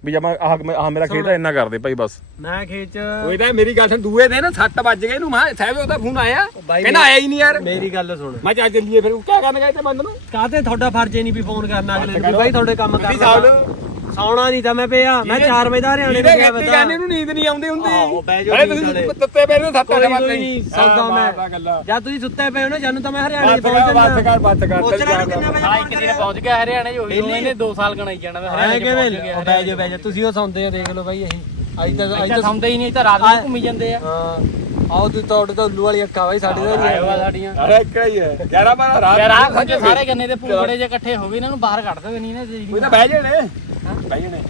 ਵੀ ਜਦ ਮੈਂ ਆਹ ਆਹ ਮੇਰਾ ਖੇਤ ਆ ਇੰਨਾ ਕਰਦੇ ਭਾਈ ਬਸ। ਮੈਂ ਖੇਤ ਚ ਉਹ ਤਾਂ ਮੇਰੀ ਗੱਲ ਸੁਣ ਦੂਏ ਦਿਨ 7 ਵੱਜ ਗਏ ਇਹਨੂੰ ਮੈਂ ਸਾਹਿਬ ਉਹਦਾ ਫੋਨ ਆਇਆ? ਕਹਿੰਦਾ ਆਇਆ ਹੀ ਨਹੀਂ ਯਾਰ। ਮੇਰੀ ਗੱਲ ਸੁਣ। ਮੈਂ ਚੱਲ ਚੱਲੀਏ ਫਿਰ ਉਹ ਕਿਆ ਕਰਨ ਗਏ ਤੇ ਬੰਦ ਨੂੰ। ਕਾਹਤੇ ਤੁਹਾਡਾ ਫਰਜ਼ ਹੀ ਨਹੀਂ ਵੀ ਫੋਨ ਕਰਨਾ ਅਗਲੇ ਨੂੰ? ਵੀ ਬਾਈ ਤੁਹਾਡੇ ਕੰਮ ਤੁਸੀਂ ਕਰਨਾ। ਸੌਣਾ ਨਹੀਂ ਤਾਂ ਮੈਂ ਪਿਆ। ਮੈਂ 4 ਵਜੇ ਦਾ ਹਰਿਆਣੇ ਨੂੰ ਗਿਆ ਬਤਾ ਗਾਣੇ ਨੂੰ ਨੀਂਦ ਨਹੀਂ ਆਉਂਦੀ ਹੁੰਦੀ। ਆਹੋ, ਬਹਿ ਜਾਓ ਅਰੇ ਨੀਂਦ ਤੁਸੀਂ ਵਾਲੇ। ਤੱਤੇ ਪੈ ਰਹੇ 7 ਕੋਈ ਵਜੇ ਬਾਅਦ ਨਹੀਂ। ਸੌਦਾ ਮੈਂ। ਜਦ ਤੁਸੀਂ ਸੁੱਤੇ ਪਏ ਹੋ ਨਾ ਜਾਨੂੰ ਤਾਂ ਮੈਂ ਹਰਿਆਣੇ ਚ ਪਹੁੰਚ ਜਾਣਾ ਕਰ ਬਾਤ ਕਰ ਕਿੰਨੇ ਵਜੇ ਹਾਂ ਇੱਕ ਦਿਨ ਪਹੁੰਚ ਗਿਆ ਹਰਿਆਣੇ ਚ ਉਹੀ ਇਹਨੇ 2 ਸਾਲ ਗਣਾਈ ਜਾਣਾ ਮੈਂ ਆਏ ਹਰਿਆਣੇ ਚ ਪਹੁੰਚ ਗਿਆ। ਬਹਿ ਜਾ ਬਹਿ ਜਾ ਤੁਸੀਂ ਉਹ ਸੌਂਦੇ ਆ ਦੇਖ ਲਓ ਬਾਈ ਅਸੀਂ ਅੱਜ ਤੱਕ ਅੱਜ ਇੱਥੇ ਤੱਕ ਸੌਂਦੇ ਹੀ ਨਹੀਂ ਤਾਂ ਰਾਤ ਨੂੰ ਘੁੰਮੀ ਜਾਂਦੇ ਆ। ਹਾਂ। ਆਓ ਤੂੰ ਤੁਹਾਡੇ ਤਾਂ ਉੱਲੂ ਵਾਲੀ ਅੱਖਾਂ ਬਾਈ ਸਾਡੇ ਤਾਂ ਆਏ ਵਾ ਸਾਡੀਆਂ। ਅਰੇ ਇੱਕ ਹੀ ਹੈ। 11 12 ਰਾਤ ਯਾਰ ਆਹ ਖੱਜੇ ਸਾਰੇ ਗੰਨੇ ਦੇ ਪੂੜੇ ਜੇ ਇਕੱਠੇ ਹੋ ਗਏ ਇਹਨਾਂ ਨੂੰ ਬਾਹਰ ਕੱਢ ਦੋ ਨਹੀਂ ਨਾ ਕੋਈ ਤਾਂ ਬਹਿ ਜਾਣੇ ਬਹਿ ਜਾਣੇ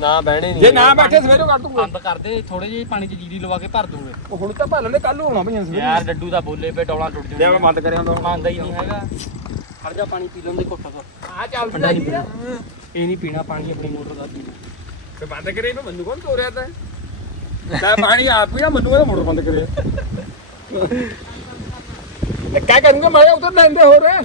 ਨਾ ਬਹਿਣੇ ਨਹੀਂ ਜੇ ਨਾ ਬੈਠੇ ਸਵੇਰੋਂ ਕੱਢ ਦੂੰਗਾ। ਬੰਦ ਕਰਦੇ ਥੋੜੇ ਜਿਹੇ ਪਾਣੀ 'ਚ ਜੀਰੀ ਲਵਾ ਕੇ ਭਰ ਦੂੰਗੇ। ਉਹ ਹੁਣ ਤਾਂ ਭਾਲਣ ਦੇ ਕੱਲ ਨੂੰ ਆਉਣਾ ਭਈਆਂ ਸਵੇਰੇ। ਯਾਰ ਡੱਡੂ ਦਾ ਬੋਲੇ ਪੇ ਡੋਲਾ ਟੁੱਟ ਜੇ ਮੈਂ ਬੰਦ ਕਰਿਆ ਹੁੰਦਾ ਮੰਨਦਾ ਹੀ ਨਹੀਂ ਹੈਗਾ। ਖੜ ਜਾ ਪਾਣੀ ਪੀ ਲੈਂਦੇ ਘੁੱਟ ਘੁੱਟ ਆ ਚੱਲ ਠੰਡਾ ਨਹੀਂ ਪੀਣਾ ਇਹ ਨਹੀਂ ਪੀਣਾ ਪਾਣੀ ਆਪਣੀ ਮੋਟਰ ਦਾ ਪੀਣਾ। ਤੇ ਬੰਦ ਕਰੇ ਇਹਨੂੰ ਮੈਨੂੰ ਕੌਣ ਤੋਰਿਆ ਤਾਂ? ਤਾਂ ਪਾਣੀ ਆਪ ਪੀਣਾ ਮੈਨੂੰ ਇਹਦਾ ਮੋਟਰ ਬੰਦ ਕਰਿਆ ਤੇ ਕਿਆ ਕਰੂੰਗਾ ਮੈਂ ਉਧਰ ਲੈਂਦੇ ਹੋ ਰਹੇ